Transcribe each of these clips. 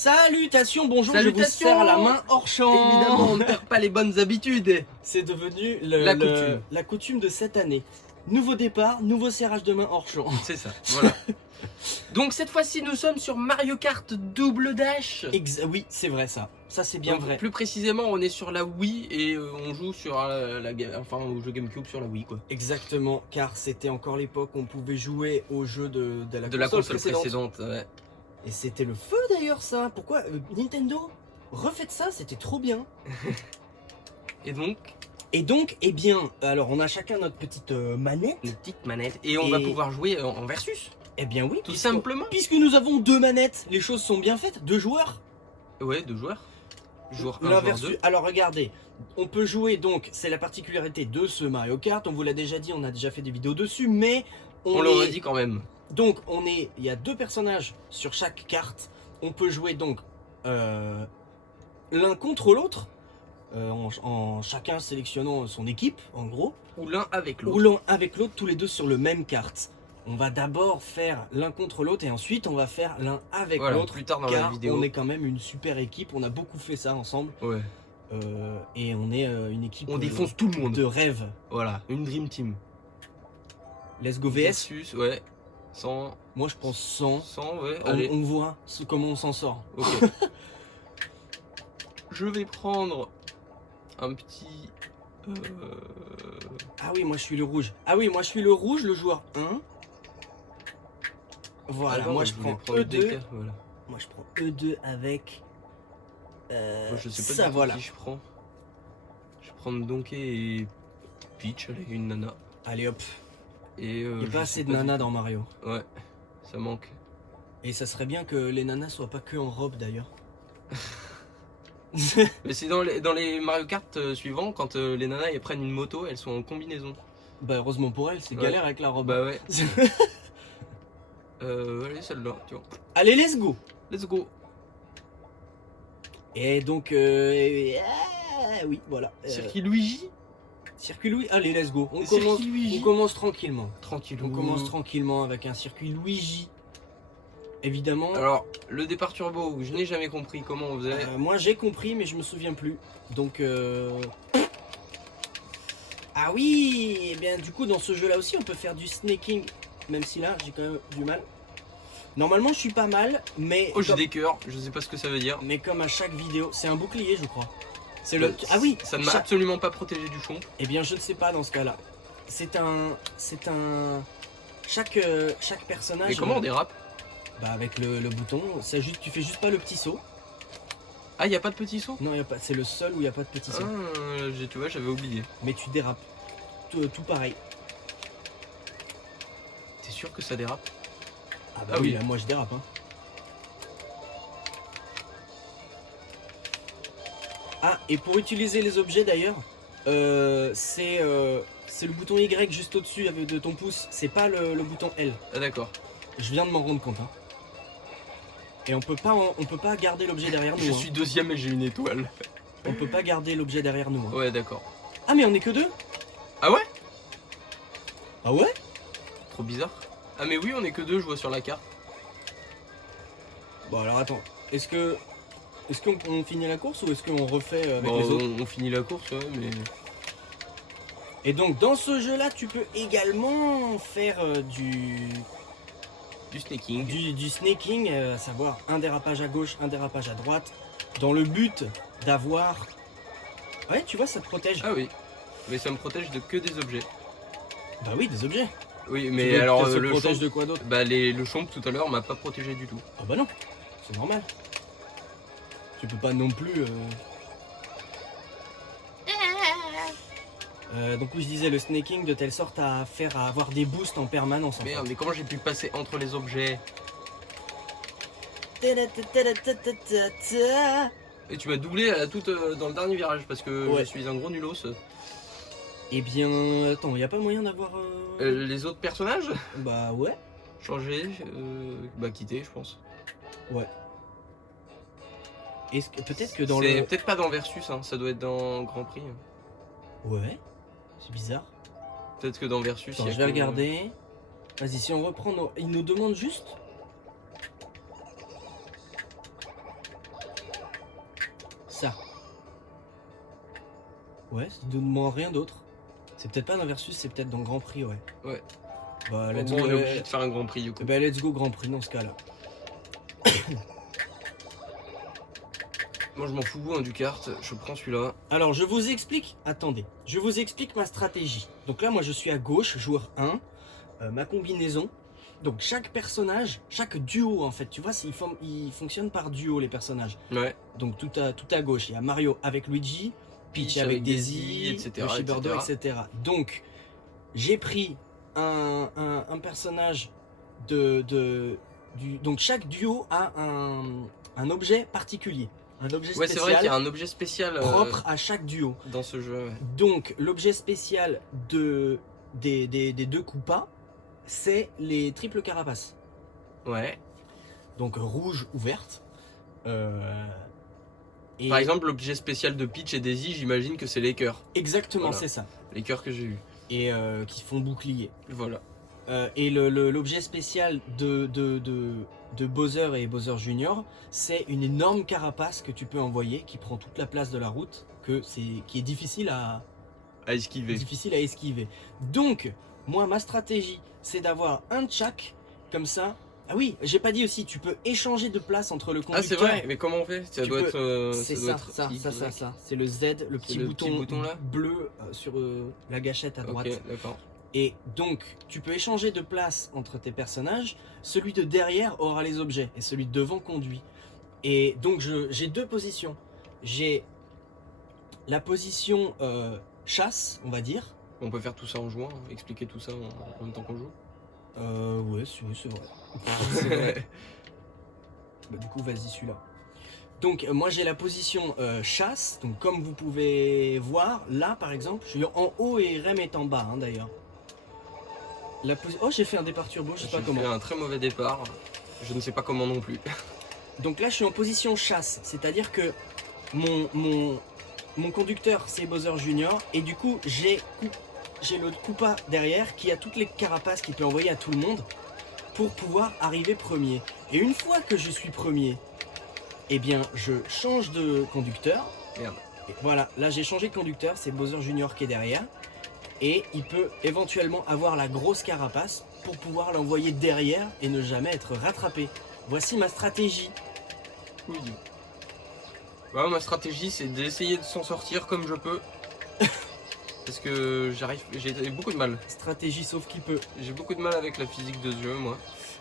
Salutations, bonjour, Salutations. je vous serre la main hors champ. Évidemment, on ne perd pas les bonnes habitudes. C'est devenu la coutume de cette année. Nouveau départ, nouveau serrage de main hors champ. C'est ça, voilà. Donc cette fois-ci, nous sommes sur Mario Kart Double Dash. Oui, c'est vrai ça. Ça c'est bien Donc, vrai. Plus précisément, on est sur la Wii et on joue sur au jeu GameCube sur la Wii quoi. Exactement, car c'était encore l'époque où on pouvait jouer au jeu de La console précédente. Ouais. Et c'était le feu d'ailleurs ça. Pourquoi Nintendo refaites ça, c'était trop bien. Et donc, eh bien, alors on a chacun notre petite manette. une petite manette et on va pouvoir jouer en versus. Eh bien oui, Tout simplement. Puisque nous avons deux manettes, les choses sont bien faites, deux joueurs. Ouais, deux joueurs. Joueur 1, L'un joueur versus. 2. Alors regardez, on peut jouer donc, c'est la particularité de ce Mario Kart, on vous l'a déjà dit, on a déjà fait des vidéos dessus, mais On l'aurait dit quand même. donc il y a deux personnages sur chaque carte, on peut jouer donc l'un contre l'autre, en chacun sélectionnant son équipe en gros, Ou l'un avec l'autre. ou l'un avec l'autre, tous les deux sur le même carte. On va d'abord faire l'un contre l'autre et ensuite on va faire l'un avec Voilà, l'autre, plus tard dans car la vidéo. on est quand même une super équipe, on a beaucoup fait ça ensemble. Ouais. Et on est une équipe On défonce tout le monde. de rêve. Voilà, une Dream Team. Let's go VS. Versus, ouais. 100. Moi je pense 100. 100, ouais. On, Allez. on voit comment on s'en sort. Ok. Je vais prendre un petit. Ah oui, moi je suis le rouge. Ah oui, moi je suis le rouge, le joueur 1. Voilà, Ah non, moi je voulais prends prendre E2. DK, voilà. Moi je prends E2 avec. Moi, je sais pas ça du tout voilà. qui je prends. Je vais prendre Donkey et Peach avec une nana. Allez hop. Et, Il n'y a je pas sais assez de du nanas tout. dans Mario. Ouais, ça manque. Et ça serait bien que les nanas soient pas que en robe d'ailleurs. Mais c'est dans les Mario Kart suivants, quand les nanas elles prennent une moto, elles sont en combinaison. Bah heureusement pour elle, c'est Ouais. galère avec la robe. Bah ouais. Allez, celle-là, tu vois. Allez, let's go. Let's go. Et donc, oui, voilà. Circuit Luigi. Circuit Luigi. Allez, let's go. On Circuit commence, Luigi. on commence tranquillement. Tranquille. On commence tranquillement avec un circuit Luigi. Évidemment. Alors, le départ turbo, je n'ai jamais compris comment on faisait. Moi j'ai compris, mais je me souviens plus. Donc. Ah oui. Et bien, du coup, dans ce jeu-là aussi, on peut faire du snaking. Même si là, j'ai quand même du mal. Normalement, je suis pas mal, mais. Oh, j'ai des cœurs, je sais pas ce que ça veut dire. Mais comme à chaque vidéo, c'est un bouclier, je crois. C'est le. Ah oui. Ça ne m'a absolument pas protégé du chomp. Eh bien, je ne sais pas dans ce cas-là. C'est un. Chaque personnage. Mais comment on dérape? Bah avec le bouton. C'est juste, tu fais juste pas le petit saut. Ah, y a pas de petit saut? Non, y a pas. C'est le seul où il y a pas de petit saut. Tu vois, j'avais oublié. Mais tu dérapes. Tout pareil. T'es sûr que ça dérape? Ah bah Ah oui, oui. là, moi je dérape. Hein. Ah, et pour utiliser les objets d'ailleurs, c'est le bouton Y juste au-dessus de ton pouce. C'est pas le bouton L. Ah, d'accord. Je viens de m'en rendre compte. Hein. Et on peut pas garder l'objet derrière nous. Je hein. suis deuxième et j'ai une étoile. On peut pas garder l'objet derrière nous. Hein. Ouais, d'accord. Ah mais on est que deux? Ah ouais? Ah ouais? Trop bizarre. Ah mais oui, on est que deux, je vois sur la carte. Bon alors attends, est-ce qu'on finit la course ou est-ce qu'on refait avec Bon, les autres? on finit la course, ouais, mais... Et donc dans ce jeu là tu peux également faire du snaking. Du snaking, à savoir un dérapage à gauche, un dérapage à droite, dans le but d'avoir... Ouais tu vois ça te protège. Ah oui, mais ça me protège de que des objets. Bah oui des objets. Oui, Tu mais veux alors que ça te le protège chomp, de quoi d'autre? bah le chomp tout à l'heure m'a pas protégé du tout. Ah bah non, c'est normal. Tu peux pas non plus... donc oui je disais le snaking de telle sorte à avoir des boosts en permanence en fait. Merde, mais comment j'ai pu passer entre les objets? Et tu m'as doublé à toute dans le dernier virage parce que Ouais. je suis un gros nulos. Eh bien attends, y a pas moyen d'avoir... Les autres personnages? Bah ouais. Changer, bah quitter je pense. Ouais. Est-ce que peut-être que dans C'est le... peut-être pas dans Versus, hein, ça doit être dans Grand Prix. Ouais. C'est bizarre. Peut-être que dans Versus. Attends, il y a je vais que- regarder. Vas-y, si on reprend nos... Il nous demande juste... Ouais, donne-moi rien d'autre. C'est peut-être pas dans Versus, c'est peut-être dans Grand Prix, ouais. Ouais. Bah, let's Bon, go. on est obligé de faire un Grand Prix du coup. Bah, let's go Grand Prix dans ce cas-là. Moi je m'en fous hein, du kart, je prends celui-là. Alors, je vous explique, attendez, je vous explique ma stratégie. Donc là, moi, je suis à gauche, joueur 1, ma combinaison. Donc, chaque personnage, chaque duo, en fait, tu vois, ils fonctionnent par duo, les personnages. Ouais. Donc, tout à gauche, il y a Mario avec Luigi, Peach avec Daisy, etc., Yoshi Birdo, etc. Donc, j'ai pris un personnage donc, chaque duo a un objet particulier. Un objet Ouais, c'est vrai spécial qu'il y a un objet spécial propre à chaque duo. dans ce jeu. Ouais. Donc, l'objet spécial des deux Koopas, c'est les triples carapaces. Ouais. Donc, rouge ou verte. Et Par exemple, l'objet spécial de Peach et Daisy, j'imagine que c'est les cœurs. exactement, Voilà. c'est ça. Les cœurs que j'ai eu. Et qui font bouclier. Voilà. Et l'objet spécial de Bowser et Bowser Junior, c'est une énorme carapace que tu peux envoyer, qui prend toute la place de la route, qui est difficile à esquiver. Donc, moi, ma stratégie, c'est d'avoir un de chaque, comme ça. Ah oui, j'ai pas dit aussi, tu peux échanger de place entre le conducteur. Ah, c'est vrai, mais comment on fait? Ça Tu doit peux- être. C'est doit ça, être Y. ça. C'est le Z, le petit le petit bouton là bleu sur la gâchette à droite. Ok, d'accord. Et donc, tu peux échanger de place entre tes personnages. Celui de derrière aura les objets et celui de devant conduit. Et donc, j'ai deux positions. J'ai la position chasse, on va dire. On peut faire tout ça en jouant, expliquer tout ça en même temps qu'on joue. Ouais, c'est vrai. C'est vrai. Bah, du coup, vas-y, celui-là. Donc, moi, j'ai la position chasse. Donc, comme vous pouvez voir, là, par exemple, je suis en haut et Rem est en bas, hein, d'ailleurs. Oh, j'ai fait un départ turbo, je sais pas comment. J'ai fait un très mauvais départ. Je ne sais pas comment non plus. Donc là, je suis en position chasse, c'est-à-dire que mon conducteur, c'est Bowser Junior, et du coup, j'ai le Koopa derrière qui a toutes les carapaces qu'il peut envoyer à tout le monde pour pouvoir arriver premier. Et une fois que je suis premier, eh bien, je change de conducteur. Merde. Et voilà, là, j'ai changé de conducteur, c'est Bowser Junior qui est derrière. Et il peut éventuellement avoir la grosse carapace pour pouvoir l'envoyer derrière et ne jamais être rattrapé. Voici ma stratégie. Oui. Bah, ma stratégie, c'est d'essayer de s'en sortir comme je peux. Parce que j'ai beaucoup de mal. Stratégie sauf qui peut. J'ai beaucoup de mal avec la physique de ce jeu, moi.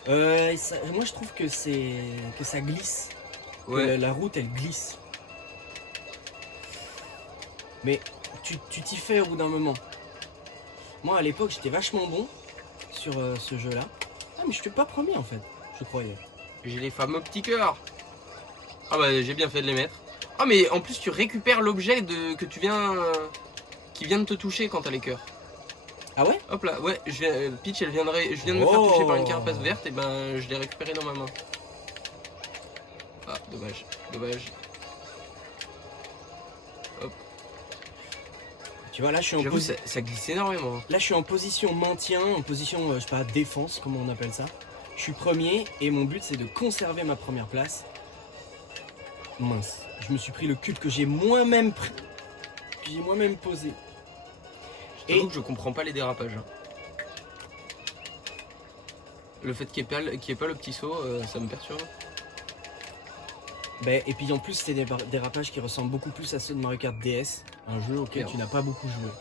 Moi je trouve que ça glisse. Ouais. Que la route elle glisse. Mais tu t'y fais au bout d'un moment. Moi à l'époque j'étais vachement bon sur ce jeu là. Ah mais je suis pas premier en fait, je croyais. J'ai les fameux petits cœurs. Ah bah j'ai bien fait de les mettre. Ah mais en plus tu récupères l'objet que tu viens qui vient de te toucher quand t'as les cœurs. Ah ouais? Hop là, ouais, Peach je viens de me faire toucher par une carapace verte et ben je l'ai récupéré dans ma main. Ah dommage. Hop. Tu vois là je suis en J'avoue ça glisse énormément. Là je suis en position maintien, en position je sais pas défense, comment on appelle ça. Je suis premier et mon but c'est de conserver ma première place. Mince, je me suis pris le cube que j'ai moi-même pris. Que j'ai moi-même posé. J'avoue que je comprends pas les dérapages. Le fait qu'il n'y ait pas le petit saut, ça me perturbe. Ben, et puis en plus c'est des dérapages qui ressemblent beaucoup plus à ceux de Mario Kart DS, un jeu auquel tu n'as pas beaucoup joué.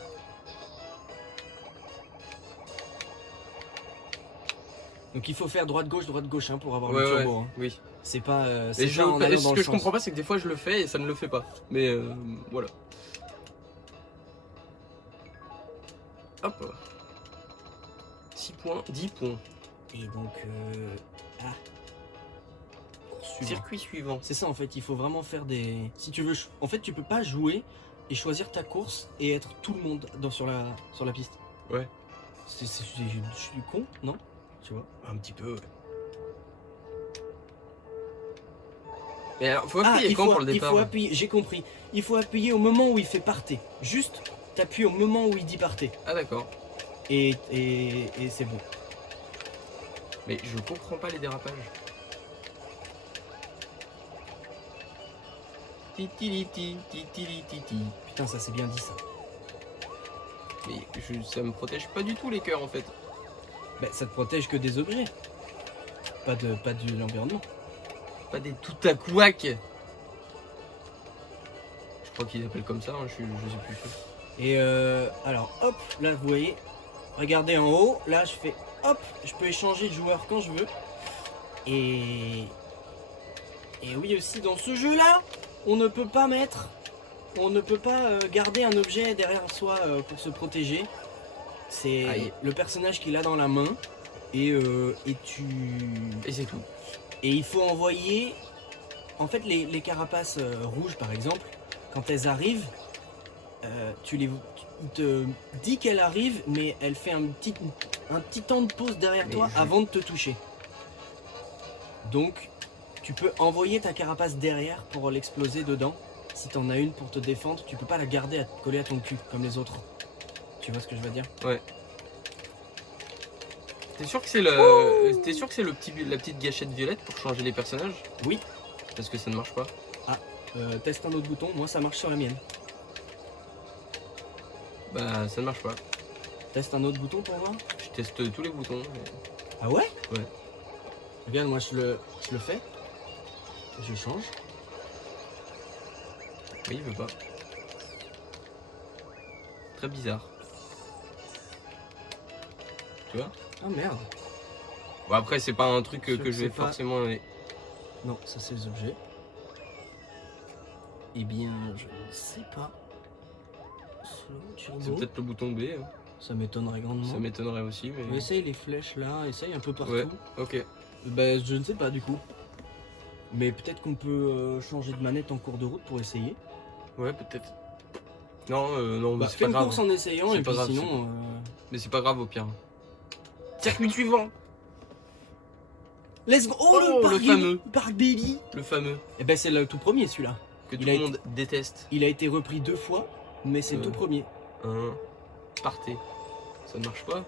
Donc il faut faire droite-gauche hein, pour avoir le turbo. Hein. Oui. C'est pas, Mais pas en allant dans ce le que je comprends pas, c'est que des fois je le fais et ça ne le fait pas. Mais voilà. Hop. 6 points, 10 points. Et donc, Circuit suivant. C'est ça en fait, il faut vraiment faire des... Si tu veux, en fait tu peux pas jouer et choisir ta course et être tout le monde sur la piste. Ouais. Je suis con, non? Tu vois? Un petit peu, ouais. Mais alors, faut appuyer quand pour le départ? Il faut appuyer, j'ai compris. Il faut appuyer au moment où il fait partez. Juste, t'appuies au moment où il dit partez. Ah d'accord. Et c'est bon. Mais je comprends pas les dérapages. Putain, ça c'est bien dit ça. Mais ça me protège pas du tout les cœurs en fait. Bah, ça te protège que des objets. Pas de l'environnement. Pas des tout à couac. Je crois qu'ils appellent comme ça, hein, je sais plus. Et alors hop, là vous voyez, regardez en haut, là je fais hop, je peux échanger de joueur quand je veux. Et oui aussi dans ce jeu là, on ne peut pas garder un objet derrière soi pour se protéger. C'est le personnage qu'il a dans la main et c'est tout. Et il faut envoyer, en fait les carapaces rouges par exemple, quand elles arrivent, il te dit qu'elle arrive, mais elle fait un petit temps de pause derrière toi avant de te toucher. Donc, tu peux envoyer ta carapace derrière pour l'exploser dedans. Si t'en as une pour te défendre, tu peux pas la garder collée à ton cul comme les autres. Tu vois ce que je veux dire? Ouais. T'es sûr que c'est la petite gâchette violette pour changer les personnages? Oui. Parce que ça ne marche pas. Teste un autre bouton. Moi, ça marche sur la mienne. Bah, ça ne marche pas. Teste un autre bouton pour voir. Je teste tous les boutons. Ah ouais? Ouais. Regarde, moi je le fais. Je change. Oui, il veut pas. Très bizarre. Tu vois? Ah merde. Bon, après, c'est pas un truc que je vais forcément. Non, ça c'est les objets. Eh bien, je ne sais pas. C'est peut-être le bouton B. Hein. Ça m'étonnerait grandement. Ça m'étonnerait aussi, mais. Essaye les flèches là, essaye un peu partout. Ouais, ok. Bah, je ne sais pas du coup. Mais peut-être qu'on peut changer de manette en cours de route pour essayer. Ouais, peut-être. Non, Bah, c'est fais pas une grave. course en essayant C'est et pas puis grave, sinon. Mais c'est pas grave au pire. Circuit suivant. Let's go! Oh, le fameux. Parc Baby! Le fameux. Eh ben, c'est le tout premier celui-là. Que tout le monde déteste. Il a été repris 2 fois, mais c'est le tout premier. Partez. Ça ne marche pas?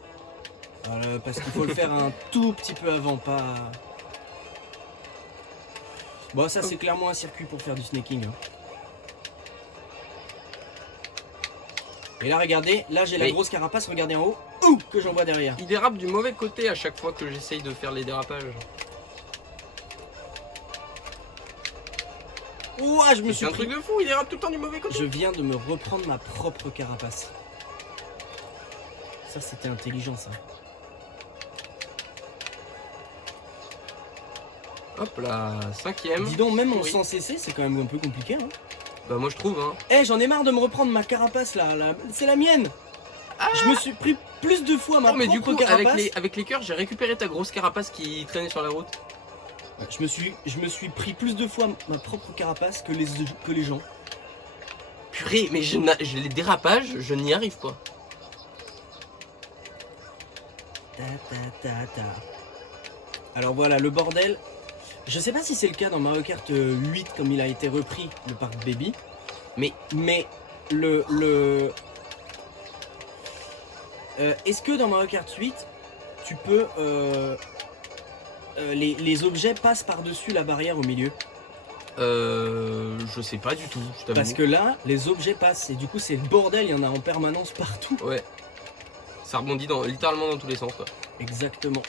Voilà, parce qu'il faut le faire un tout petit peu avant, pas. Bon, ça c'est clairement un circuit pour faire du snaking. Hein. Et là, regardez, là j'ai la grosse carapace, regardez en haut, que j'envoie derrière. Il dérape du mauvais côté à chaque fois que j'essaye de faire les dérapages. Ouah, je me suis C'est un truc de fou, il dérape tout le temps du mauvais côté. Je viens de me reprendre ma propre carapace. Ça c'était intelligent ça. Hop là, 5ème. Dis donc, même en sans cesser, c'est quand même un peu compliqué. Hein. Bah moi je trouve hein. J'en ai marre de me reprendre ma carapace là, c'est la mienne. Je me suis pris plus de fois ma mais propre du coup, carapace. avec les cœurs, j'ai récupéré ta grosse carapace qui traînait sur la route. Je me suis pris plus de fois ma propre carapace que les gens. Purée, mais les dérapages, je n'y arrive pas. Alors voilà, le bordel. Je sais pas si c'est le cas dans Mario Kart 8 comme il a été repris, le parc Baby. Mais est-ce que dans Mario Kart 8, tu peux... les objets passent par-dessus la barrière au milieu? Je sais pas du tout, je t'avoue. Parce que là, les objets passent et du coup c'est le bordel, il y en a en permanence partout. Ouais. Ça rebondit littéralement dans tous les sens quoi. Exactement.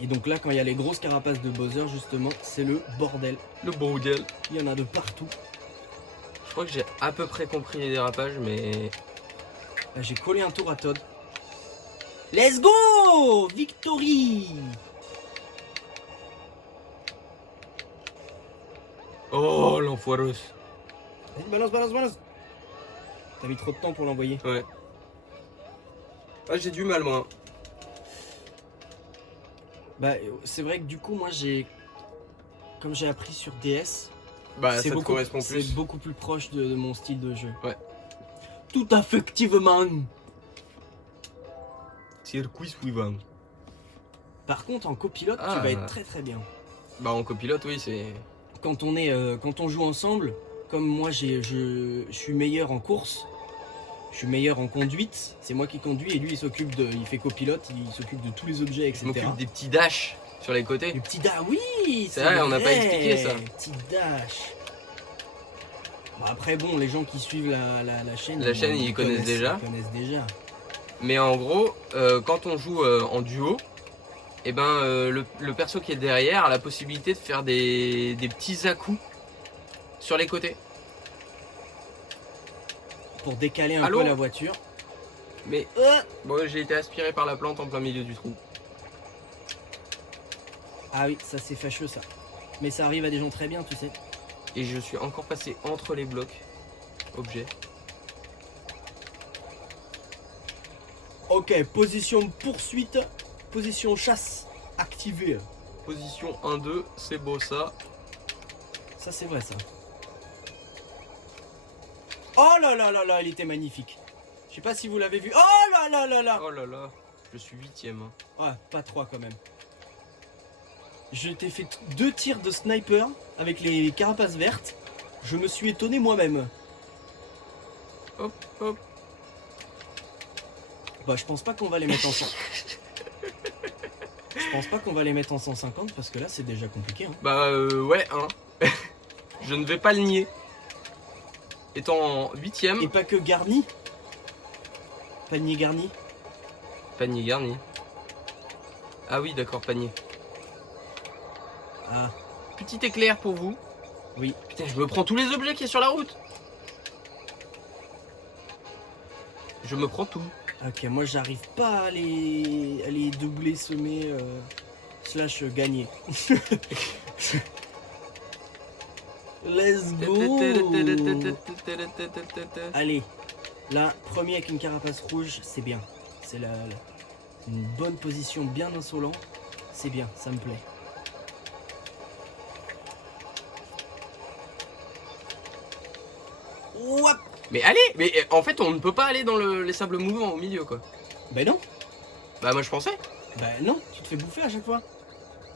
Et donc là, quand il y a les grosses carapaces de Bowser, justement, c'est le bordel. Le bordel. Il y en a de partout. Je crois que j'ai à peu près compris les dérapages, mais... Là, j'ai collé un tour à Todd. Let's go! Victory! Oh, l'enfoireuse. Vas-y, balance. T'as mis trop de temps pour l'envoyer. Ouais. Ah, j'ai du mal, moi. Bah, c'est vrai que du coup, moi, comme j'ai appris sur DS, bah, ça te correspond plus. C'est beaucoup plus proche de mon style de jeu. Ouais. Tout effectivement. Circuit suivant. Par contre, en copilote, tu vas être très très bien. Bah, en copilote, oui, c'est... Quand on joue ensemble, comme moi, je suis meilleur en course, je suis meilleur en conduite, c'est moi qui conduis et lui il fait copilote, il s'occupe de tous les objets, etc. Il m'occupe des petits dashs sur les côtés. Les petits dash, oui, c'est vrai, on n'a pas expliqué ça. Petits dash. Après bon, les gens qui suivent la chaîne, Ils connaissent déjà. Ils connaissent déjà. Mais en gros, quand on joue en duo, et ben le perso qui est derrière a la possibilité de faire des petits à-coups sur les côtés. Pour décaler un Allô peu la voiture. Mais bon, j'ai été aspiré par la plante en plein milieu du trou. Ah oui, ça c'est fâcheux ça. Mais ça arrive à des gens très bien, tu sais. Et je suis encore passé entre les blocs objets. Ok, position poursuite, position chasse activée. Position 1-2, c'est beau ça. Ça c'est vrai ça. Oh là là là là, il était magnifique. Je sais pas si vous l'avez vu. Oh là là là là. Oh là là, je suis 8ème. Hein. Ouais, pas 3 quand même. Je t'ai fait 2 tirs de sniper avec les carapaces vertes. Je me suis étonné moi-même. Hop, hop. Bah je pense pas qu'on va les mettre en 100. Je pense pas qu'on va les mettre en 150 parce que là c'est déjà compliqué. Hein. Bah ouais, hein. Je ne vais pas le nier. Étant 8ème. Et pas que garni. Panier garni. Panier garni. Ah oui, d'accord, panier. Ah, Petit éclair pour vous. oui. Putain, je me prends tous les objets qui est sur la route. Je me prends tout. Ok, moi j'arrive pas à les doubler, semer, slash gagner. Let's go. Allez, là, premier avec une carapace rouge, c'est bien. C'est une bonne position, bien insolent. C'est bien, ça me plaît. Ouap. Mais allez, mais en fait on ne peut pas aller dans les sables mouvants au milieu quoi. Ben non, Bah moi je pensais. ben non, tu te fais bouffer à chaque fois.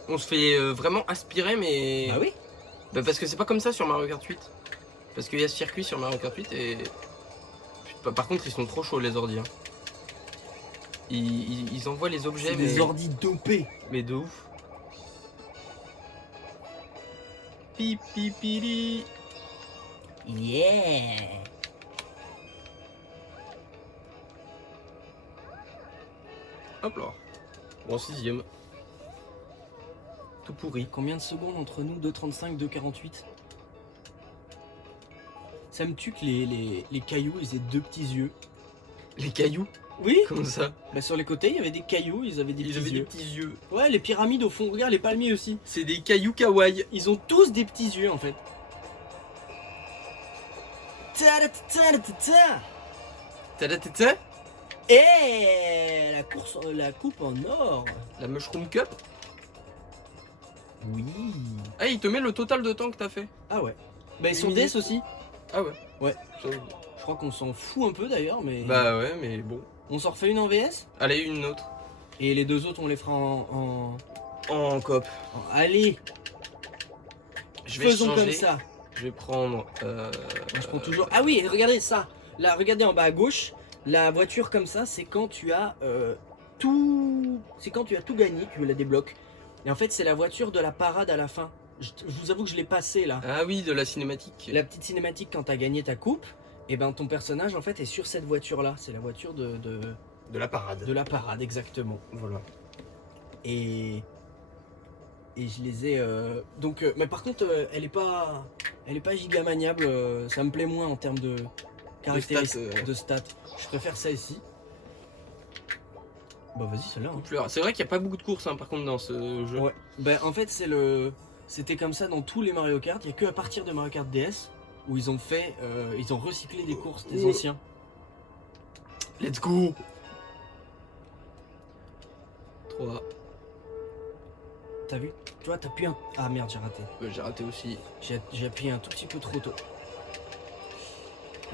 On se fait vraiment aspirer mais... Bah oui. Bah parce que c'est pas comme ça sur Mario Kart 8. Parce qu'il y a ce circuit sur Mario Kart 8 et... Putain, par contre ils sont trop chauds les ordis. Hein. Ils envoient les objets C'est mais... des ordis dopés. Mais de ouf. Pipipili. Yeah. Hop là. Bon 6ème. Tout pourri. Combien de secondes entre nous? 2,35, 2,48. Ça me tue que les cailloux, ils aient 2 petits yeux. Les cailloux. Oui. Comme ça. Bah sur les côtés, il y avait des cailloux, ils avaient des Ils petits avaient des yeux. petits yeux. Ouais, les pyramides au fond, regarde les palmiers aussi. C'est des cailloux kawaii. Ils ont tous des petits yeux en fait. Ta-da-ta-ta-ta-ta. Tadadata. Et la coupe en or. La Mushroom Cup. Oui. Ah, il te met le total de temps que t'as fait. Ah ouais. Bah ils sont Minute. DS aussi. Ah ouais. Ouais. Ça- Je crois qu'on s'en fout un peu d'ailleurs, mais Bah ouais, mais bon. on s'en refait une en VS. Allez, une autre. Et les 2 autres, on les fera En coop. Allez, Je vais faisons changer. comme ça. Je vais prendre. Moi, je prends toujours. Ah oui, regardez ça. Là, regardez en bas à gauche. La voiture comme ça, c'est quand tu as tout. C'est quand tu as tout gagné, tu la débloques. Et en fait, c'est la voiture de la parade à la fin. Je vous avoue que je l'ai passé là. Ah oui, de la cinématique. La petite cinématique quand tu as gagné ta coupe. Et ben ton personnage en fait est sur cette voiture là. C'est la voiture de la parade. la parade exactement. Voilà. Et je les ai donc mais par contre elle est pas giga maniable, ça me plaît moins en termes de caractéristiques de stats. Je préfère ça ici. Bah vas-y celle-là. Hein. C'est vrai qu'il n'y a pas beaucoup de courses par contre dans ce jeu. Ouais. Ben en fait c'était comme ça dans tous les Mario Kart, il y a que à partir de Mario Kart DS où ils ont fait ils ont recyclé des courses des anciens. Let's go. 3. T'as vu? Tu vois, t'appuies un... Ah merde, j'ai raté. J'ai raté aussi. J'ai appuyé un tout petit peu trop tôt.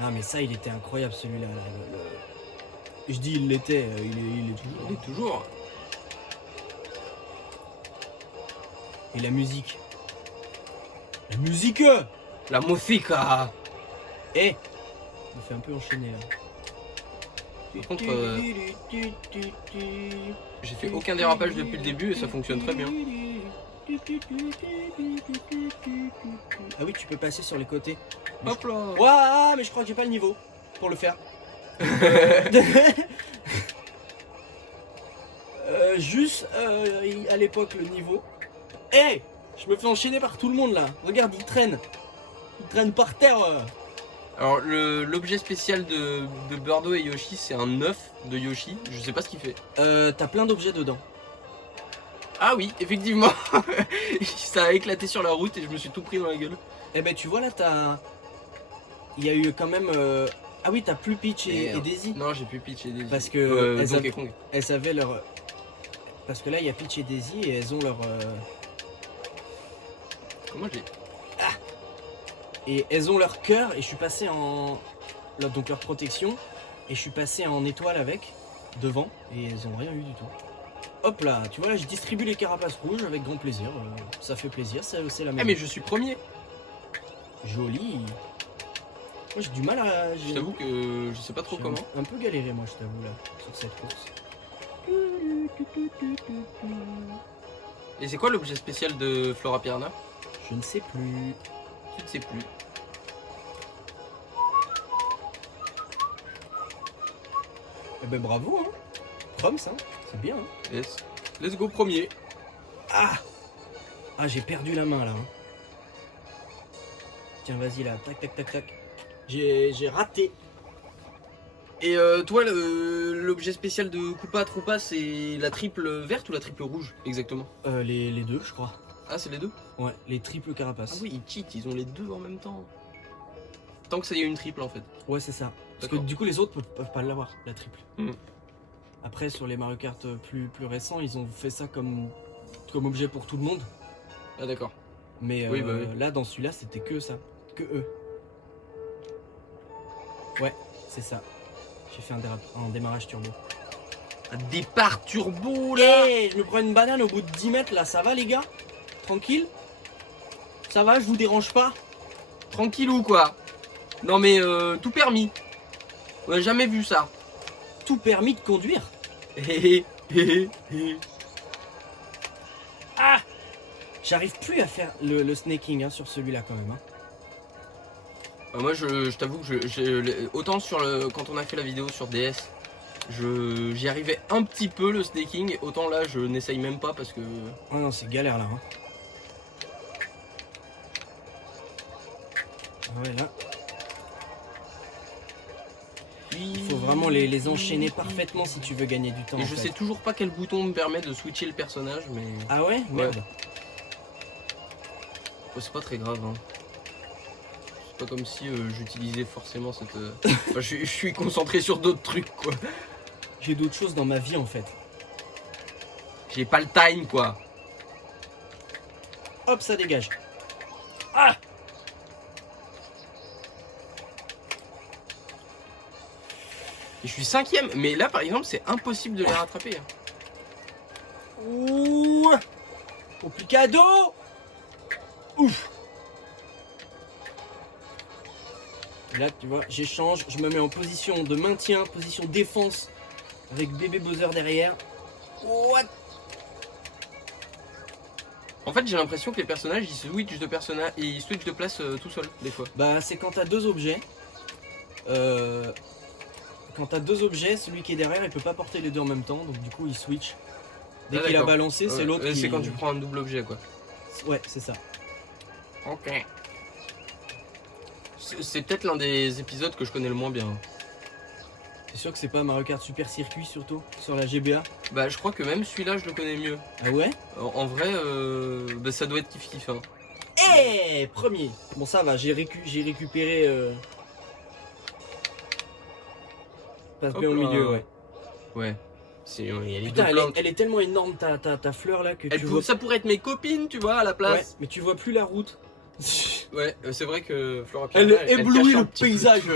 Ah mais ça il était incroyable celui-là. Je dis il l'était, il est toujours. Il est toujours. Et la musique. La musique. La musica. Eh, il fait un peu enchaîner là. Par contre, j'ai fait aucun dérapage depuis le début et ça fonctionne très bien. Ah Ah oui, tu peux passer sur les côtés. Hop là. Ouah, mais je crois que j'ai pas le niveau pour le faire. Juste à l'époque le niveau. Eh, je me fais enchaîner par tout le monde là. Regarde, il traîne. Il traîne par terre. Alors l'objet spécial de Birdo et Yoshi, c'est un œuf de Yoshi. Je sais pas ce qu'il fait. T'as plein d'objets dedans. Ah oui, effectivement. Ça a éclaté sur la route et je me suis tout pris dans la gueule. Eh ben tu vois là, il y a eu quand même. Ah oui, t'as plus Peach et Daisy. Non, j'ai plus Peach et Daisy. Parce que Donkey Kong. elles avaient leur. Parce que là, il y a Peach et Daisy et elles ont leur. Comment j'ai... Et elles ont leur cœur et je suis passé en. Donc leur protection. Et je suis passé en étoile avec, devant, et elles ont rien eu du tout. Hop là, tu vois là, je distribue les carapaces rouges avec grand plaisir. Ça fait plaisir, c'est la même. Ah mais je suis premier. Joli. Moi j'ai du mal à. Je t'avoue que je sais pas trop J'ai comment. un peu galéré moi je t'avoue là, sur cette course. Et c'est quoi l'objet spécial de Flora Pierna? Je ne sais plus. Tu ne sais plus. Eh ben bravo hein. Proms hein, c'est bien hein. Yes. Let's go premier. Ah, j'ai perdu la main là. Hein. Tiens vas-y là, tac tac tac tac. J'ai raté. Et toi, l'objet spécial de Koopa Troopa, c'est la triple verte ou la triple rouge exactement? Les deux je crois. Ah, c'est les deux? Ouais, les triples carapaces. Ah oui, ils cheat, ils ont les deux en même temps. Tant que ça y est une triple en fait. Ouais c'est ça. Parce que du coup les autres peuvent pas l'avoir, la triple. Après sur les Mario Kart plus récents, ils ont fait ça comme objet pour tout le monde. Ah d'accord. Mais oui, bah oui. là dans celui-là c'était que ça. Que eux. Ouais, c'est ça. J'ai fait un démarrage turbo. Un départ turbo là. Hey, je me prends une banane au bout de 10 mètres là, ça va les gars? Tranquille? Ça va, je vous dérange pas? Tranquillou quoi. Non mais tout permis. On a jamais vu ça. Tout permis de conduire? Ah! J'arrive plus à faire le snaking hein, sur celui-là quand même. Hein. Moi je t'avoue que autant quand on a fait la vidéo sur DS, j'y arrivais un petit peu le snaking, autant là je n'essaye même pas parce que... Oh non c'est galère là. Hein. Ouais là. Il faut vraiment les enchaîner parfaitement si tu veux gagner du temps. Et je sais toujours pas quel bouton me permet de switcher le personnage mais... Ah ouais? Merde. Ouais, c'est pas très grave hein. C'est pas comme si j'utilisais forcément cette... Enfin, je suis concentré sur d'autres trucs quoi. J'ai d'autres choses dans ma vie en fait. J'ai pas le time quoi. Hop ça dégage. Ah! Et je suis 5ème, mais là par exemple c'est impossible de les rattraper. Hein. Ouh! Complicado! Ouf! Et là tu vois, j'échange, je me mets en position de maintien, position défense avec bébé Bowser derrière. What? En fait j'ai l'impression que les personnages ils switchent de place tout seul des fois. Bah c'est quand t'as deux objets. Quand t'as deux objets, celui qui est derrière il peut pas porter les deux en même temps, donc du coup il switch. Dès qu'il a balancé, c'est l'autre qui... C'est quand tu prends un double objet quoi. Ouais, c'est ça. Ok. C'est peut-être l'un des épisodes que je connais le moins bien. C'est sûr que c'est pas Mario Kart Super Circuit surtout, sur la GBA? Bah je crois que même celui-là je le connais mieux. Ah ouais? En vrai, bah, ça doit être kiff-kiff. Hein. Eh, premier. Bon ça va, j'ai récupéré... Passe bien au milieu, ouais. Ouais. Putain, elle est tellement énorme ta fleur là que tu vois... Ça pourrait être mes copines, tu vois, à la place. Ouais, mais tu vois plus la route. Ouais, c'est vrai que Flora Elle Pierna, éblouit cache un le petit peu paysage. tout.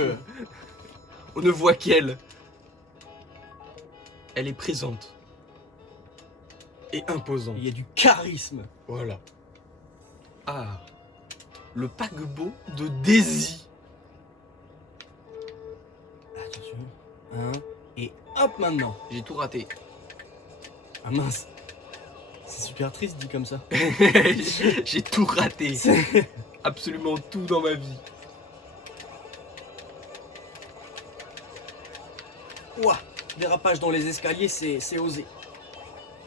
On ne voit qu'elle. Elle est présente. Et imposante. Il y a du charisme. Voilà. Ah. Le paquebot de Daisy. Attention. Et hop maintenant. J'ai tout raté. Ah mince. C'est super triste dit comme ça. J'ai tout raté. absolument tout dans ma vie. Ouah, dérapage dans les escaliers, c'est osé.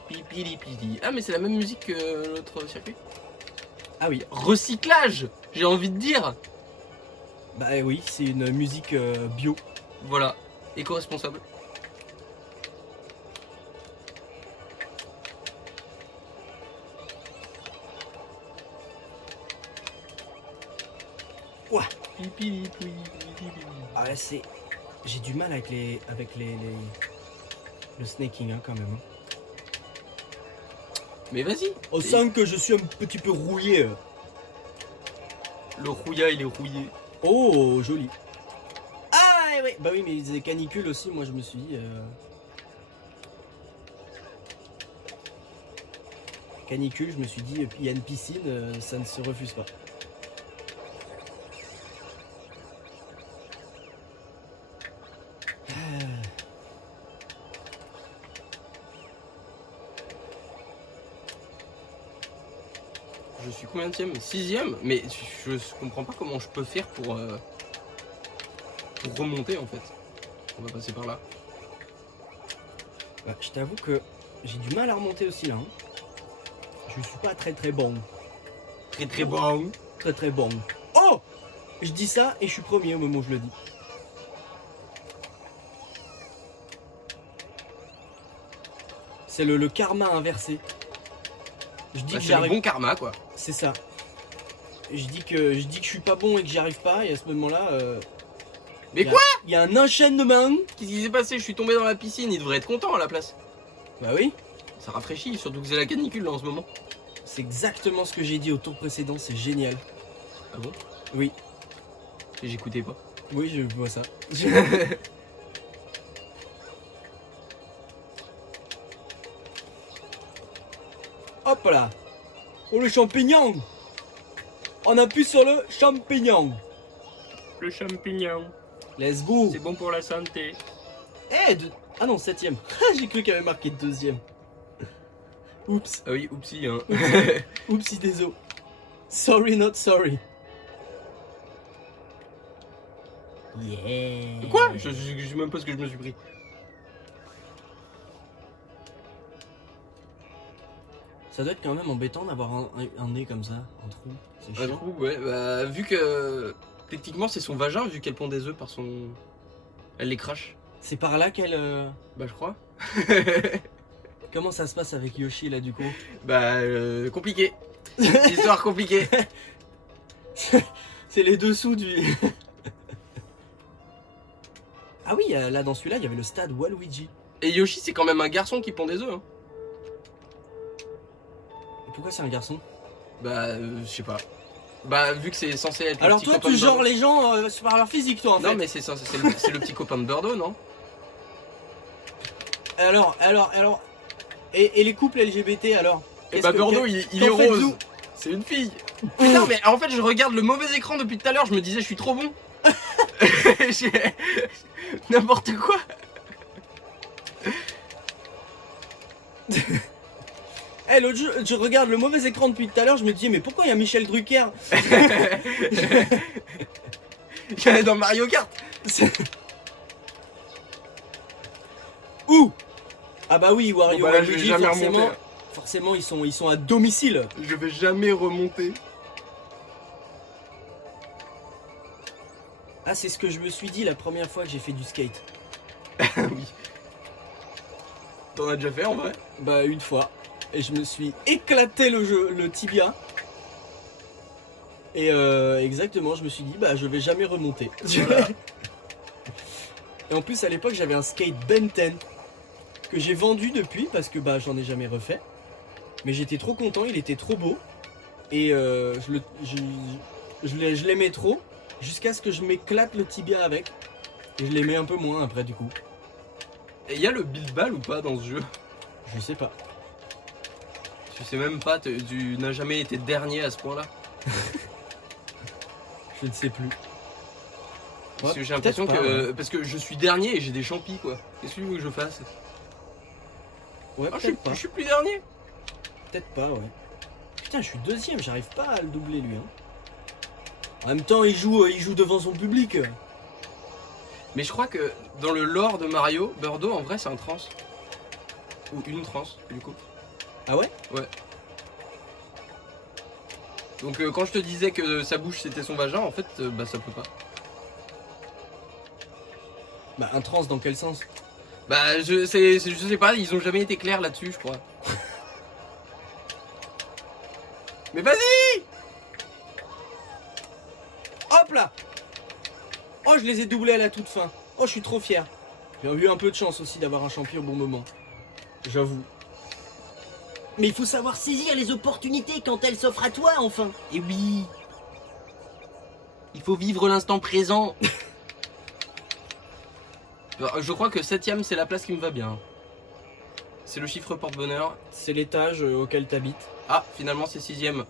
Pipili. Ah, mais c'est la même musique que l'autre circuit. Ah oui, Recyclage, j'ai envie de dire. bah oui, c'est une musique bio. Voilà, éco-responsable. Ouah. Pipili. Ah là, c'est... J'ai du mal avec le snaking, hein, quand même. Mais vas-y. On sent que je suis un petit peu rouillé. Le rouilla, il est rouillé. Oh, joli. Ah ouais, bah oui, mais les canicules aussi, moi je me suis dit... Canicule, je me suis dit, il y a une piscine, ça ne se refuse pas. Je suis combienième? 6ème? Mais je comprends pas comment je peux faire pour remonter en fait. On va passer par là. Bah, je t'avoue que j'ai du mal à remonter aussi là. Hein. Je suis pas très bon. Très bon. Très bon. Oh! Je dis ça et je suis premier au moment où je le dis. C'est le karma inversé. Je dis Bah, que c'est le j'arrive. bon karma quoi. C'est ça. Je dis que je suis pas bon et que j'y arrive pas et à ce moment-là. Mais quoi? Il y a un enchaînement. Qu'est-ce qui s'est passé? Je suis tombé dans la piscine, il devrait être content à la place. Bah oui. Ça rafraîchit, surtout que c'est la canicule là en ce moment. C'est exactement ce que j'ai dit au tour précédent. C'est génial. Ah bon? Oui. Et j'écoutais pas. Oui, je vois ça. Hop là. Oh le champignon. On appuie sur le champignon. Le champignon, Let's go. c'est bon pour la santé. Eh ah non, 7ème. J'ai cru qu'il y avait marqué 2ème. Oups. Ah oui, oupsie hein. Oupsie, désolé. Sorry, not sorry. Yeah. Quoi? Je sais même pas ce que je me suis pris. Ça doit être quand même embêtant d'avoir un nez comme ça, un trou. C'est Un chiant. trou, ouais. Bah, vu que techniquement c'est son vagin, vu qu'elle pond des œufs par son. Elle les crache. C'est par là qu'elle. Bah, je crois. Comment ça se passe avec Yoshi là du coup? Bah, compliqué. Histoire compliquée. C'est les dessous du. Ah oui, là dans celui-là, il y avait le stade Waluigi. Et Yoshi, c'est quand même un garçon qui pond des œufs. Hein. Et pourquoi c'est un garçon? Bah, je sais pas. Bah, vu que c'est censé être. Alors le petit toi, copain tu de genres Birdo. les gens par leur physique, toi en fait. Non, mais c'est le petit copain de Birdo, non? Alors. Et les couples LGBT alors? Et Qu'est-ce bah, que- Birdo, il est qu'en faites-vous? rose. C'est une fille. Putain, mais en fait, je regarde le mauvais écran depuis tout à l'heure. Je me disais, je suis trop bon. N'importe quoi. Eh, l'autre jour, je regarde le mauvais écran depuis tout à l'heure, je me dis mais pourquoi il y a Michel Drucker? Il y en a dans Mario Kart. Où? Ah bah oui, Wario Bon, bah là, je vais Luigi, jamais forcément, remonter. forcément ils sont à domicile. Je vais jamais remonter. Ah, c'est ce que je me suis dit la première fois que j'ai fait du skate. Oui. T'en as déjà fait en vrai? Bah une fois. Et je me suis éclaté le tibia. Et exactement, je me suis dit bah je vais jamais remonter. Voilà. Et en plus à l'époque j'avais un skate Ben 10 que j'ai vendu depuis parce que bah j'en ai jamais refait. Mais j'étais trop content, il était trop beau. Et je l'aimais trop jusqu'à ce que je m'éclate le tibia avec. Et je l'aimais un peu moins après du coup. Et il y a le Bilbal ou pas dans ce jeu? Je sais pas. Tu sais même pas, tu n'as jamais été dernier à ce point-là. Je ne sais plus. Parce Ouais, que j'ai l'impression peut-être que. pas, ouais. Parce que je suis dernier et j'ai des champis quoi. Qu'est-ce que tu veux que je fasse? Ouais, Ah, peut-être pas. je suis plus dernier. Peut-être pas, ouais. Putain, je suis deuxième, j'arrive pas à le doubler lui. Hein. En même temps, il joue devant son public. Mais je crois que dans le lore de Mario, Birdo en vrai c'est un trans. Ou une trans, du coup. Ah ouais? Ouais. Donc quand je te disais que sa bouche c'était son vagin, en fait, bah ça peut pas. Bah, un trans dans quel sens? Bah je sais pas, ils ont jamais été clairs là-dessus, je crois. Mais vas-y! Hop là! Oh, je les ai doublés à la toute fin. Oh, je suis trop fier. J'ai eu un peu de chance aussi d'avoir un champion au bon moment. J'avoue. Mais il faut savoir saisir les opportunités quand elles s'offrent à toi, enfin. Et oui! Il faut vivre l'instant présent. Je crois que 7ème c'est la place qui me va bien. C'est le chiffre porte-bonheur. C'est l'étage auquel t'habites. Ah, finalement c'est 6ème.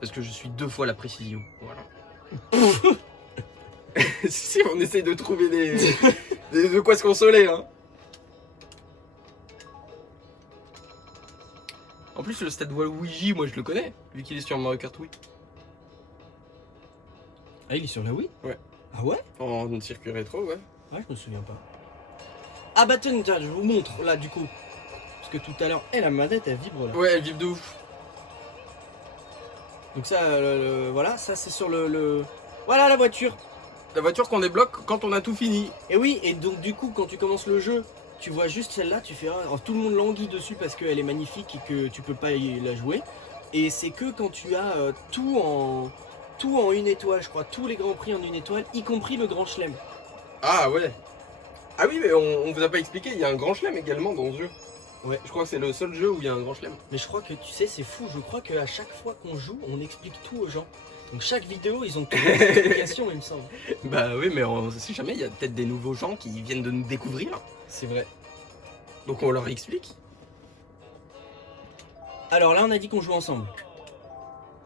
Parce que je suis 2 fois la précision. Voilà. Si on essaye de trouver de quoi se consoler, hein. En plus le stade Waluigi, moi je le connais, vu qu'il est sur Mario Kart Wii. Ah, il est sur la Wii? Ouais. Ah ouais? En circuit rétro, ouais. Ouais, je me souviens pas. Ah bah tiens, je vous montre là du coup. Parce que tout à l'heure, la manette elle vibre là. Ouais, elle vibre de ouf. Donc ça, voilà, ça c'est sur le... Voilà la voiture. La voiture qu'on débloque quand on a tout fini. Et oui, et donc du coup quand tu commences le jeu, tu vois juste celle-là, tu fais ah, tout le monde languit dessus parce qu'elle est magnifique et que tu peux pas la jouer. Et c'est que quand tu as tout en une étoile, je crois, tous les grands prix en une étoile, y compris le Grand Chelem. Ah ouais. Ah oui, mais on vous a pas expliqué, il y a un grand chelem également dans ce jeu. Ouais. Je crois que c'est le seul jeu où il y a un grand chelem. Mais je crois que tu sais, c'est fou, je crois qu'à chaque fois qu'on joue, on explique tout aux gens. Donc chaque vidéo, ils ont toutes les explications, il me semble. Bah oui, mais on sait jamais, il y a peut-être des nouveaux gens qui viennent de nous découvrir. C'est vrai. Donc on leur explique. Alors là, on a dit qu'on joue ensemble.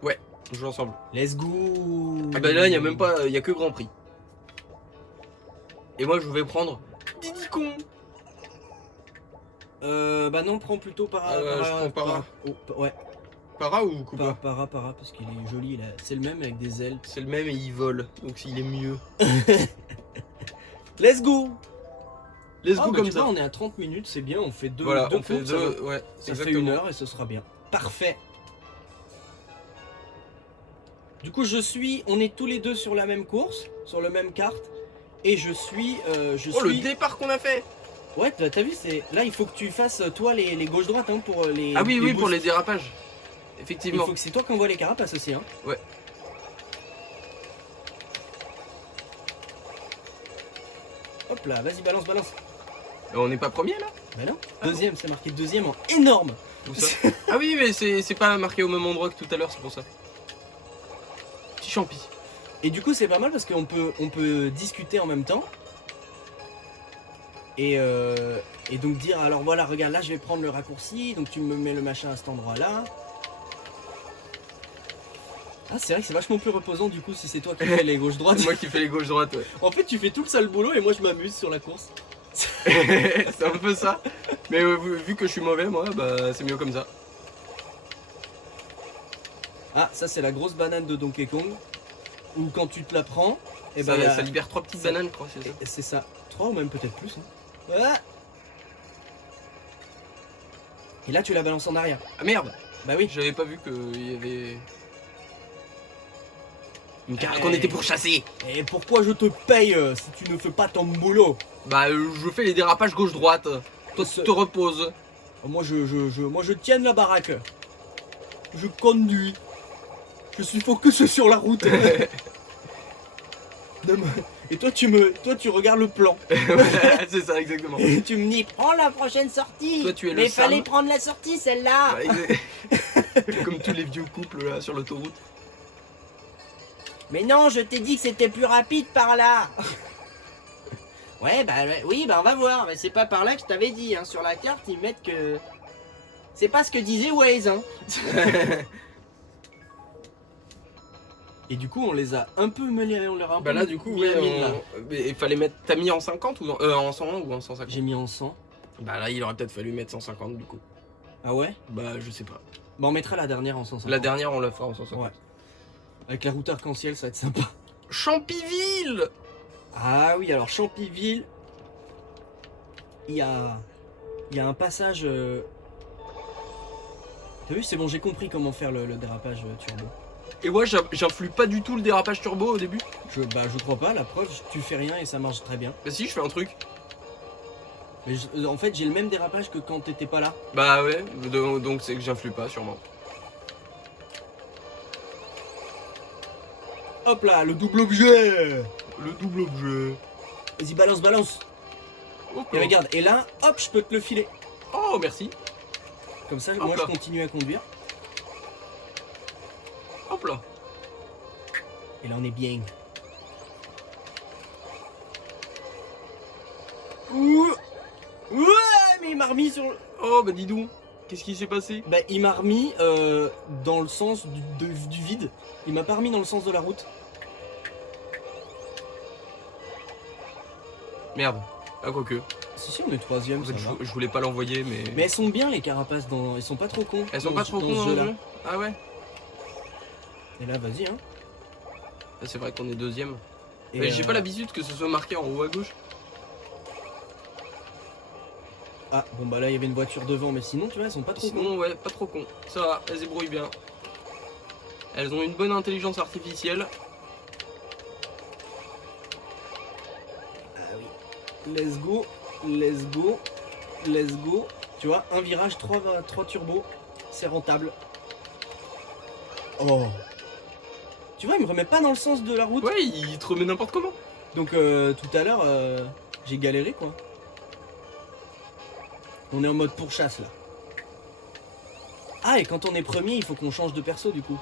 Ouais, on joue ensemble. Let's go. Ah bah là, il y a même pas, il y a que Grand Prix. Et moi, je vais prendre Diddy Kong. Bah non, prends plutôt para. Je prends para. Oh, ouais, Para ou Koopa? para, parce qu'il est joli là. C'est le même avec des ailes. C'est le même et il vole, donc il est mieux. Let's go. Let's Ah, go bah, comme tu ça. vois, on est à 30 minutes, c'est bien, on fait deux, Voilà, deux on fait courses, ça deux, va. ouais, Ça fait exactement. 1 heure et ce sera bien. Parfait. Du coup, on est tous les deux sur la même course, sur le même kart, et je suis. Oh, le départ qu'on a fait! Ouais, t'as vu, c'est là, il faut que tu fasses toi les gauche-droite hein, pour les. Ah oui, oui, pour boosts. les dérapages. Il Effectivement. faut que c'est toi qui envoie les carapaces aussi, hein. Ouais. Hop là, vas-y, balance. On n'est pas premier là? Bah non, Ah deuxième, c'est marqué deuxième en énorme. Où ça? Ah oui, mais c'est pas marqué au même endroit que tout à l'heure, c'est pour ça. Petit champi. Et du coup, c'est pas mal parce qu'on peut discuter en même temps. Et donc dire, alors voilà, regarde, là je vais prendre le raccourci, donc tu me mets le machin à cet endroit-là. Ah, c'est vrai que c'est vachement plus reposant du coup si c'est toi qui fais les gauches-droites. C'est moi qui fais les gauches-droites, ouais. En fait, tu fais tout le sale boulot et moi je m'amuse sur la course. C'est un peu ça. Mais vu que je suis mauvais, moi, bah c'est mieux comme ça. Ah, ça c'est la grosse banane de Donkey Kong. Où quand tu te la prends, et Ça, ben ça libère 3 petites ça- bananes, je crois, c'est ça. c'est ça. 3 ou même peut-être plus. Hein. Ah. Et là tu la balances en arrière. Ah merde! Bah oui. J'avais pas vu qu'il y avait une carte Eh. qu'on était pourchassés. Et pourquoi je te paye si tu ne fais pas ton boulot? Bah je fais les dérapages gauche-droite. Toi tu te reposes. Moi je tiens la baraque. Je conduis. Je suis focus sur la route. Non, mais- Et toi tu regardes le plan. C'est ça exactement. Et tu me dis prends la prochaine sortie. Toi, tu es le Mais Sam. fallait prendre la sortie celle-là. Ouais, exact. Comme tous les vieux couples là sur l'autoroute. Mais non, je t'ai dit que c'était plus rapide par là. Ouais, bah oui, bah on va voir. Mais c'est pas par là que je t'avais dit. Hein. Sur la carte, ils mettent que. C'est pas ce que disait Waze. Hein. Et du coup, on les a un peu mêlés. On leur a un Bah peu là du coup mis ouais, la mine, là. mais il fallait mettre. T'as mis en 50 ou en 100 ou en 150? J'ai mis en 100. Bah là il aurait peut-être fallu mettre 150 du coup. Ah ouais? Bah je sais pas. Bah on mettra la dernière en 150. La dernière on la fera en 150. Ouais. Avec la route arc-en-ciel, ça va être sympa. Champiville. Ah oui, alors Champiville, il y a un passage. T'as vu, c'est bon, j'ai compris comment faire le dérapage turbo. Et moi, j'influe pas du tout le dérapage turbo au début. Bah, je crois pas, la preuve, tu fais rien et ça marche très bien. Bah si, je fais un truc. Mais en fait, j'ai le même dérapage que quand t'étais pas là. Bah ouais, donc c'est que j'influe pas sûrement. Hop là, le double objet. Le double objet. Vas-y, balance, balance. Hop Et là. regarde, et là, hop, je peux te le filer. Oh, merci. Comme ça, Hop moi, là. je continue à conduire. Hop là. Et là, on est bien. Ouh. Ouais, mais il m'a remis sur... Oh, bah dis donc. Qu'est-ce qui s'est passé? Bah, il m'a remis dans le sens du vide. Il m'a pas remis dans le sens de la route. Merde. Ah, quoique. Si, on est troisième, En ça fait, va. je voulais pas l'envoyer, mais... Mais elles sont bien, les carapaces. Ils sont pas trop cons. Elles sont dans pas ce- trop dans cons ce dans le jeu-là. jeu? Ah ouais? Et là, vas-y, hein. Ah, c'est vrai qu'on est deuxième. Et, Mais j'ai pas l'habitude que ce soit marqué en haut à gauche. Ah, bon, bah là, il y avait une voiture devant, mais sinon, tu vois, elles sont pas trop cons. Sinon, ouais, pas trop con. Ça va, elles débrouillent bien. Elles ont une bonne intelligence artificielle. Ah oui. Let's go, let's go, let's go. Tu vois, un virage, 3 turbos, c'est rentable. Oh. Tu vois, il me remet pas dans le sens de la route. Ouais, il te remet n'importe comment. Donc tout à l'heure, j'ai galéré quoi. On est en mode pourchasse là. Ah, et quand on est premier, il faut qu'on change de perso du coup.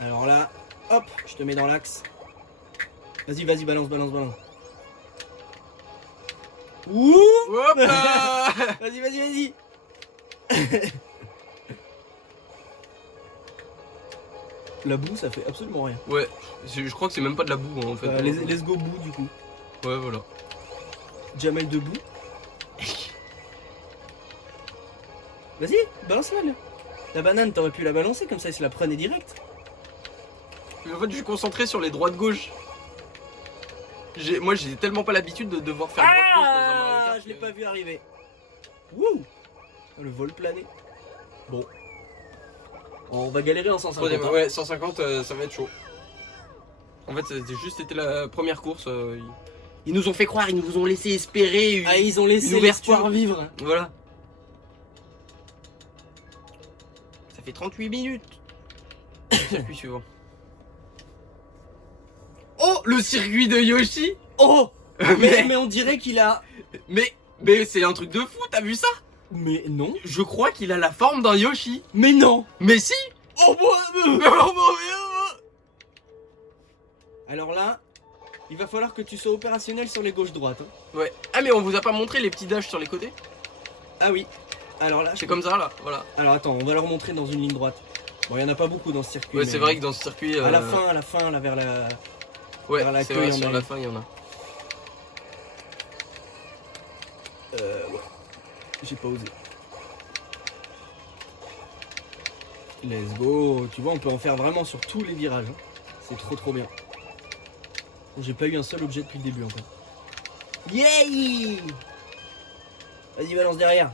Alors là, hop, je te mets dans l'axe. Vas-y, vas-y, balance, balance, balance. Ouh. Hop là. Vas-y, vas-y, vas-y. La boue, ça fait absolument rien. Ouais, je crois que c'est même pas de la boue hein, en fait. Let's go boue du coup. Ouais, voilà. Jamel debout. Vas-y, balance-la là. La banane, t'aurais pu la balancer comme ça, il se la prenait direct. Mais en fait, je suis concentré sur les droites-gauche. Moi, j'ai tellement pas l'habitude de devoir faire droite-gauche dans un Mario Ah, Kart je l'ai que- pas vu arriver. Wouh. Le vol plané. Bon. On va galérer en 150. Troisième, hein. ouais, 150, ça va être chaud. En fait, c'était juste été la première course. Ils nous ont fait croire, ils nous ont laissé espérer. Ah, ils ont laissé Une ouverture. l'espoir vivre. Voilà. Ça fait 38 minutes. Circuit suivant. Oh, le circuit de Yoshi. Oh. mais Mais on dirait qu'il a... mais c'est un truc de fou, t'as vu ça? Mais non. Je crois qu'il a la forme d'un Yoshi. Mais non. Mais si. Oh, bon. Oh, Alors là, il va falloir que tu sois opérationnel sur les gauches-droites. hein. ouais. Ah mais on vous a pas montré les petits dashs sur les côtés? Ah oui. Alors là, C'est comme ça là, voilà. Alors attends, on va leur montrer dans une ligne droite. Bon, il y en a pas beaucoup dans ce circuit. Ouais, mais c'est vrai que dans ce circuit. à la fin, là, vers la... Ouais, vers la c'est queue, vrai, il y en sur a la une. fin, il y en a. Ouais. J'ai pas osé. Let's go. Tu vois, on peut en faire vraiment sur tous les virages. hein. C'est trop bien. Bon, j'ai pas eu un seul objet depuis le début en fait. Yay. Vas-y, balance derrière.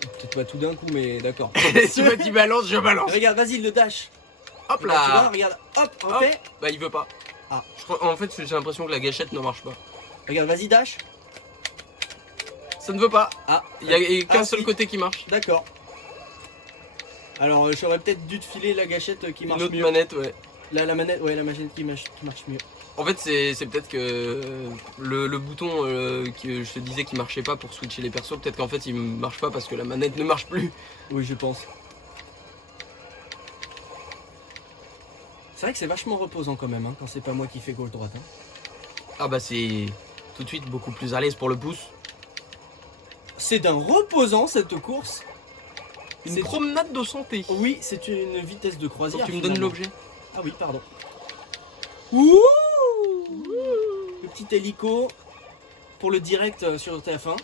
Peut-être pas tout d'un coup, mais d'accord. Si moi tu balances, je balance. Regarde, vas-y, le dash. Hop Tu vois, là. regarde. Hop, refais. Bah il veut pas. Ah. Je crois, en fait, j'ai l'impression que la gâchette ne marche pas. Regarde, vas-y, dash. Ça ne veut pas. Ah, Il y a qu'un Ah, seul si. côté qui marche. D'accord. Alors, j'aurais peut-être dû te filer la gâchette qui Une marche autre mieux. manette, ouais. La manette, ouais, la manette qui marche mieux. En fait, c'est peut-être que le bouton que je te disais qui marchait pas pour switcher les persos, peut-être qu'en fait il marche pas parce que la manette ne marche plus. Oui, je pense. C'est vrai que c'est vachement reposant quand même, hein, quand c'est pas moi qui fais gauche-droite. hein. Ah bah c'est tout de suite beaucoup plus à l'aise pour le pouce. C'est d'un reposant cette course. Une C'est- promenade de santé. Oui, c'est une vitesse de Donc croisière. tu me donnes finalement. l'objet. Ah oui, pardon. Ouh. Le petit hélico pour le direct sur TF1.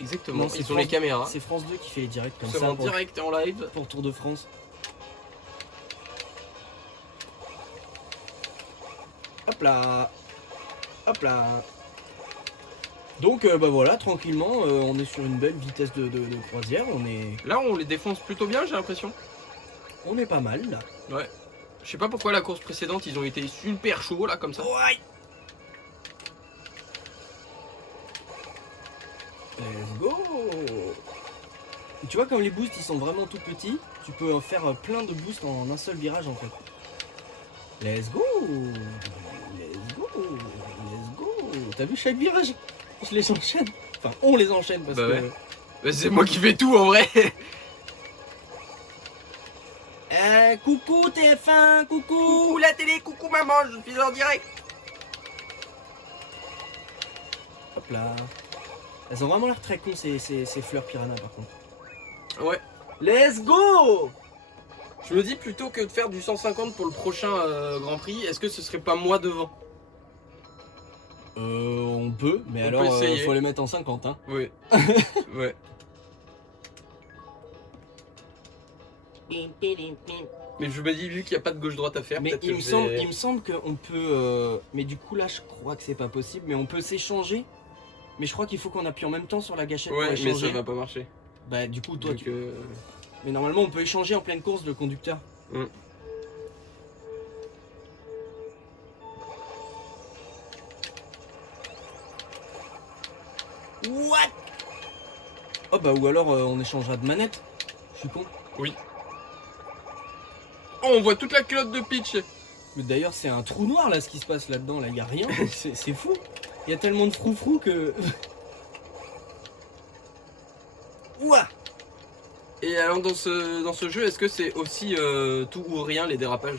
Exactement. Non, c'est Ils ont France- les caméras. C'est France 2 qui fait les directs comme C'est ça en pour, direct et en live. pour Tour de France. Hop là. Hop là. Donc bah voilà, tranquillement, on est sur une belle vitesse de croisière. Là, on les défonce plutôt bien, j'ai l'impression. On est pas mal là. Ouais. Je sais pas pourquoi la course précédente, ils ont été super chauds là, comme ça. Ouais. Let's go. Tu vois, comme les boosts ils sont vraiment tout petits, tu peux en faire plein de boosts en un seul virage en fait. Let's go. Let's go. Let's go. T'as vu chaque virage? Je les enchaîne. Enfin, on les enchaîne parce Bah que... ouais. Bah, c'est moi qui fais tout en vrai. Coucou TF1, coucou. Coucou la télé, coucou maman, je suis en direct. Hop là. Elles ont vraiment l'air très cons ces fleurs piranha par contre. Ouais. Let's go. Je me dis plutôt que de faire du 150 pour le prochain Grand Prix, est-ce que ce serait pas moi devant? On peut, mais On alors peut essayer. faut les mettre en 50 hein. Oui. Ouais. Mais je me dis, vu qu'il n'y a pas de gauche-droite à faire, Mais peut-être il que me, je semble, vais- il me semble qu'on peut... Mais du coup là je crois que c'est pas possible, mais on peut s'échanger. Mais je crois qu'il faut qu'on appuie en même temps sur la gâchette Ouais, pour mais échanger. ça va pas marcher. Bah du coup toi Donc, tu... Mais normalement on peut échanger en pleine course de conducteur. Mm. What? Oh bah ou alors on échangera de manette. Je suis con. Oui. Oh, on voit toute la culotte de Peach. Mais d'ailleurs c'est un trou noir là ce qui se passe là-dedans, là y a rien. C'est fou. Il y a tellement de froufrou que... Ouah. Et alors dans ce jeu, est-ce que c'est aussi tout ou rien les dérapages?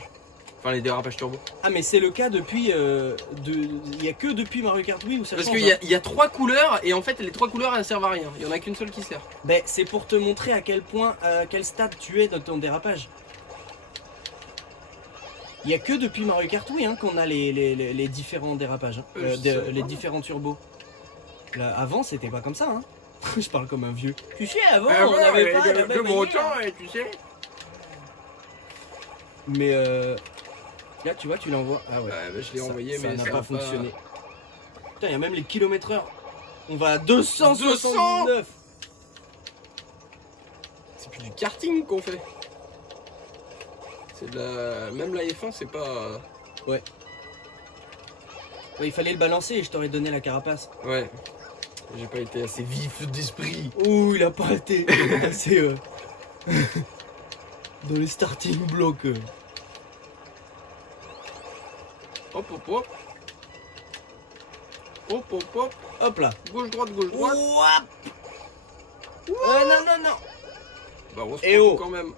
Enfin les dérapages turbo. Ah mais c'est le cas depuis... Il y a que depuis Mario Kart Wii où ça Parce change. qu'il y a 3 couleurs et en fait les 3 couleurs elles servent à rien. Il y en a qu'une seule qui sert. Ben, c'est pour te montrer à quel point, à quel stade tu es dans ton dérapage. Il y a que depuis Mario Kart Wii hein, qu'on a les différents dérapages, hein. Je savais Les pas. différents turbos. Là, avant c'était pas comme ça hein. Je parle comme un vieux. Tu sais avant Ah on ouais, avait pas la de même mon manière. temps, tu sais. Mais là tu vois tu l'envoies. Ah ouais. Ouais, bah, je l'ai Ça- envoyé ça mais n'a ça pas a fonctionné. Putain il y a même les kilomètres/heure. On va à 279. C'est plus du karting qu'on fait. C'est de la... Même la F1 c'est pas... Ouais, il fallait le balancer et je t'aurais donné la carapace. Ouais. J'ai pas été assez vif d'esprit. Ouh, il a pas été assez dans les starting blocks. Hop hop hop. Hop hop hop. Hop là. Gauche droite gauche droite. Ouap. Non. Bah on se Eh prend oh. quand même.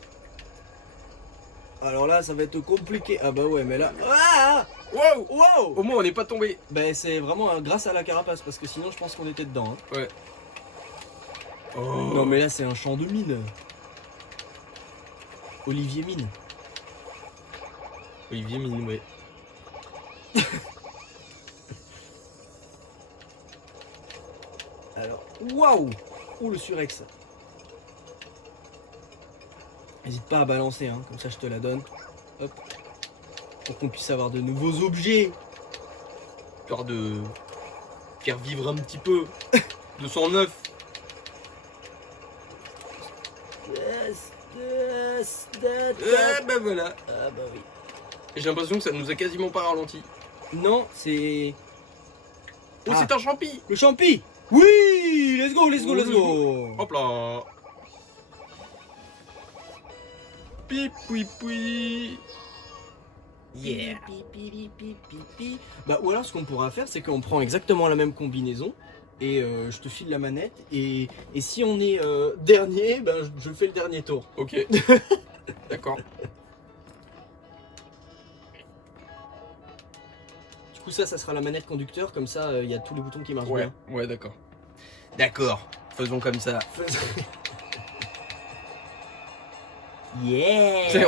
Alors là, ça va être compliqué. Ah bah ouais, mais là... Ah. Wow. Wow. Au moins on n'est pas tombé. Bah c'est vraiment grâce à la carapace, parce que sinon je pense qu'on était dedans. Hein. Ouais. Oh. Non mais là c'est un champ de mine. Olivier Mine. Olivier Mine, ouais. Alors, waouh. Ouh le surex. N'hésite pas à balancer, hein, comme ça je te la donne. Hop. Pour qu'on puisse avoir de nouveaux objets. Histoire de faire vivre un petit peu. 209. Bah voilà. Ah bah oui. Et j'ai l'impression que ça nous a quasiment pas ralenti. Non, c'est... Oh Ah. c'est un champi. Le champi. Oui. Let's go, let's go, let's go. Hop là. Pipoui poui. Yeah. Bah ou alors ce qu'on pourra faire c'est qu'on prend exactement la même combinaison et je te file la manette et si on est dernier, ben je fais le dernier tour. Ok. D'accord. Du coup ça sera la manette conducteur, comme ça il y a tous les boutons qui marchent Ouais, bien. ouais d'accord. D'accord. Faisons comme ça. Yeah. Tu sais,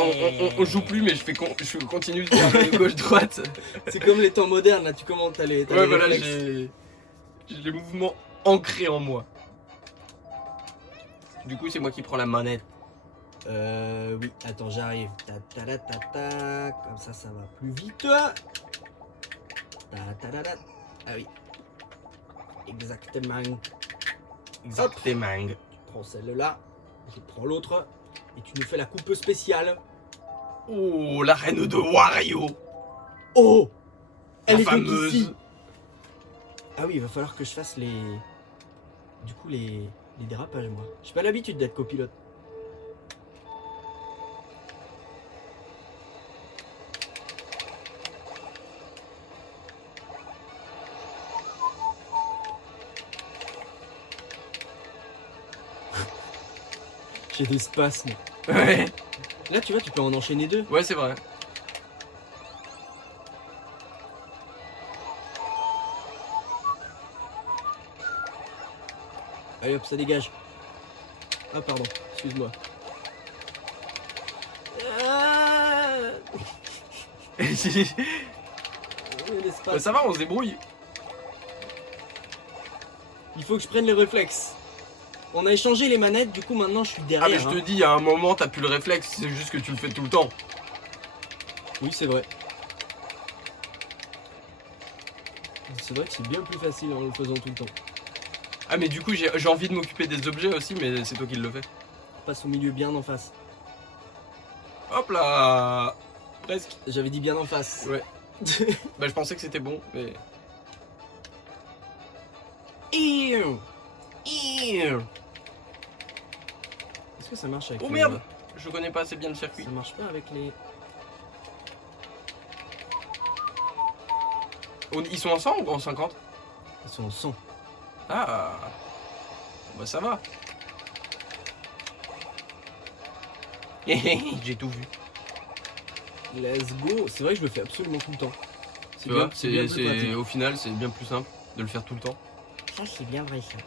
on joue plus mais je continue de faire le gauche-droite. C'est comme les temps modernes là, tu commences à les... t'as Ouais les voilà, réflexes. j'ai les mouvements ancrés en moi. Du coup c'est moi qui prends la manette. Oui, attends, j'arrive. Ta, ta, ta, ta, ta. Comme ça va plus vite. Ah oui. Exactement. Exactement. Je prends celle-là, je prends l'autre, et tu nous fais la coupe spéciale. Oh, la reine de Wario. Oh, elle La est donc fameuse. ici. Ah oui, il va falloir que je fasse les... Du coup, les dérapages, moi. J'ai pas l'habitude d'être copilote. J'ai des spasmes. Ouais. Là, tu vois, tu peux en enchaîner deux. Ouais, c'est vrai. Allez hop, ça dégage. Ah pardon, excuse-moi. Ah l'espace. Ça va, on se débrouille. Il faut que je prenne les réflexes. On a échangé les manettes, du coup maintenant je suis Ah, derrière. mais je te dis, à un moment, t'as plus le réflexe, c'est juste que tu le fais tout le temps. Oui, c'est vrai. C'est vrai que c'est bien plus facile en le faisant tout le temps. Ah, mais du coup, j'ai envie de m'occuper des objets aussi, mais c'est toi qui le fais. On passe au milieu bien en face. Hop là. Presque. J'avais dit bien en face. Ouais. Bah, je pensais que c'était bon, mais. Est-ce que ça marche avec Oh les- merde. Je connais pas assez bien le circuit. Ça marche pas avec les... Ils sont en 100 ou en 50? Ils sont en 100. Ah. Bah, ça va. J'ai tout vu. Let's go. C'est vrai que je le fais absolument tout le temps. Tu vois, c'est bien plus pratique. au final, c'est bien plus simple de le faire tout le temps. Ça, c'est bien vrai, ça.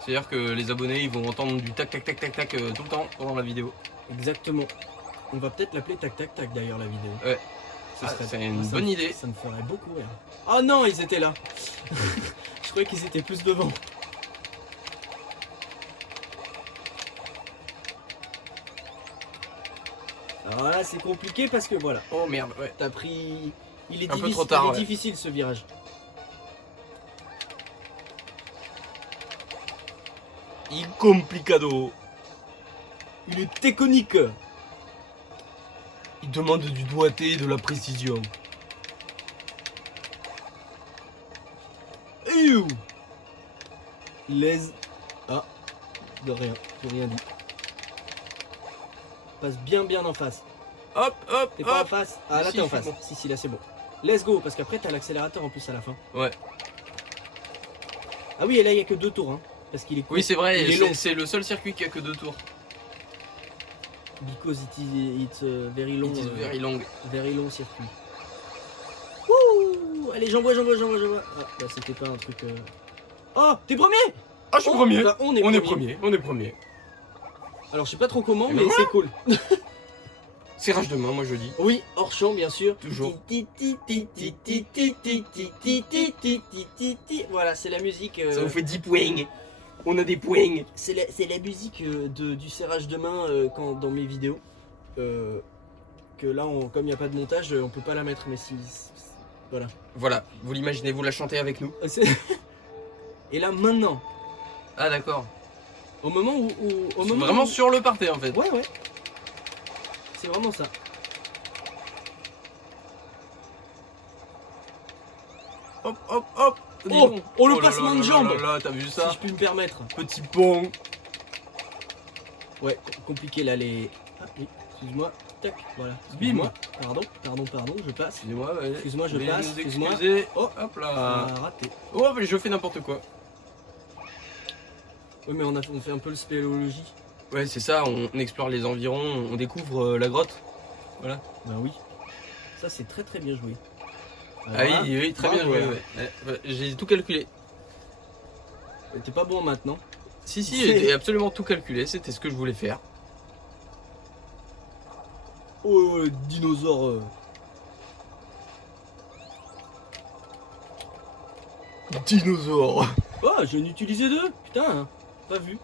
C'est-à-dire que les abonnés, ils vont entendre du tac tac tac tac tac tout le temps pendant la vidéo. Exactement. On va peut-être l'appeler tac tac tac d'ailleurs, la vidéo. Ouais. Ce Ah, serait- c'est une ça bonne me- idée. Ça me ferait beaucoup rire. Oh non, ils étaient là. Je croyais qu'ils étaient plus devant. Alors là, c'est compliqué parce que voilà, Oh merde, ouais. t'as pris... Il est, Un peu difficile, trop tard, il est ouais. difficile ce virage. Il complicado. Il est technique. Il demande du doigté et de la précision. Ew. Les... Ah, de rien, j'ai rien dit. Passe bien en face. Hop, hop, T'es pas en hop. face? Ah là Si, t'es en je suis face. bon. Si, là c'est bon. Let's go, parce qu'après t'as l'accélérateur en plus à la fin. Ouais. Ah oui, et là il y a que 2 tours, hein. Parce qu'il est court. Oui, c'est vrai, Il est long. c'est le seul circuit qui a que 2 tours. Because it's very long. It is very long. Very long circuit. Ouh, allez, j'envoie. Ah, bah c'était pas un truc... Oh, t'es premier? Ah, je suis Oh, premier. bah, on est premier. Alors je sais pas trop comment, Et mais ben c'est cool. Serrage de main, moi je dis. Oui, hors champ bien sûr. Toujours. Voilà, c'est la musique. Ça vous fait 10 points. On a des points. C'est la musique du serrage de main dans mes vidéos. Que là, comme il n'y a pas de montage, on peut pas la mettre, mais si. Voilà. Voilà, vous l'imaginez, vous la chantez avec nous. Et là, maintenant, Ah, d'accord. au moment où. Au C'est moment vraiment où- sur le parterre en fait. Ouais. C'est vraiment ça. Hop, hop, hop. Dis Oh, donc. oh, le là passement là de là jambe. là là, t'as vu ça? Si je puis me permettre. Petit pont. Ouais, compliqué là, les. Ah oui, excuse-moi. Tac, voilà. Bim. Excuse-moi. Pardon, je passe. Excusez-moi, ouais. Excuse-moi, je Veuillez passe, nous excuse-moi. excuser. Oh. Hop Ah, là. raté. Oh, mais je fais n'importe quoi. Ouais, mais on fait un peu le spéléologie. Ouais, c'est ça, on explore les environs, on découvre la grotte. Voilà. Ben oui. Ça, c'est très très bien joué. Ah oui, oui, très bien bravo, joué. là. Ouais. J'ai tout calculé. T'es pas bon maintenant. Si, j'ai absolument tout calculé, c'était ce que je voulais faire. Oh, dinosaure. Dinosaure. Oh, j'en ai utilisé 2. Putain, hein. Pas vu.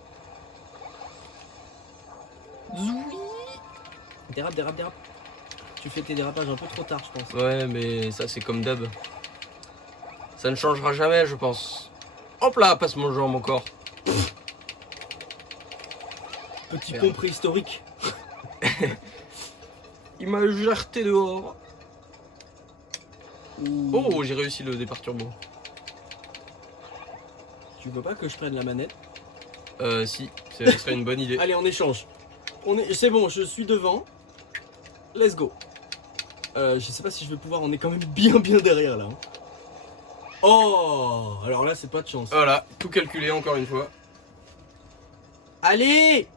Zoui. Dérape. tu fais tes dérapages un peu trop tard, je pense. Ouais, mais ça c'est comme d'hab. Ça ne changera jamais, je pense. Hop là, passe mon jambe encore. Petit Merde. pont préhistorique. Il m'a jeté dehors. Ouh. Oh, j'ai réussi le départ turbo. Tu veux pas que je prenne la manette? Si, ce serait une bonne idée. Allez, on échange. C'est bon, je suis devant. Let's go. Je sais pas si je vais pouvoir, on est quand même bien derrière là. Hein. Oh, alors là c'est pas de chance. Voilà, tout calculé encore une fois. Allez.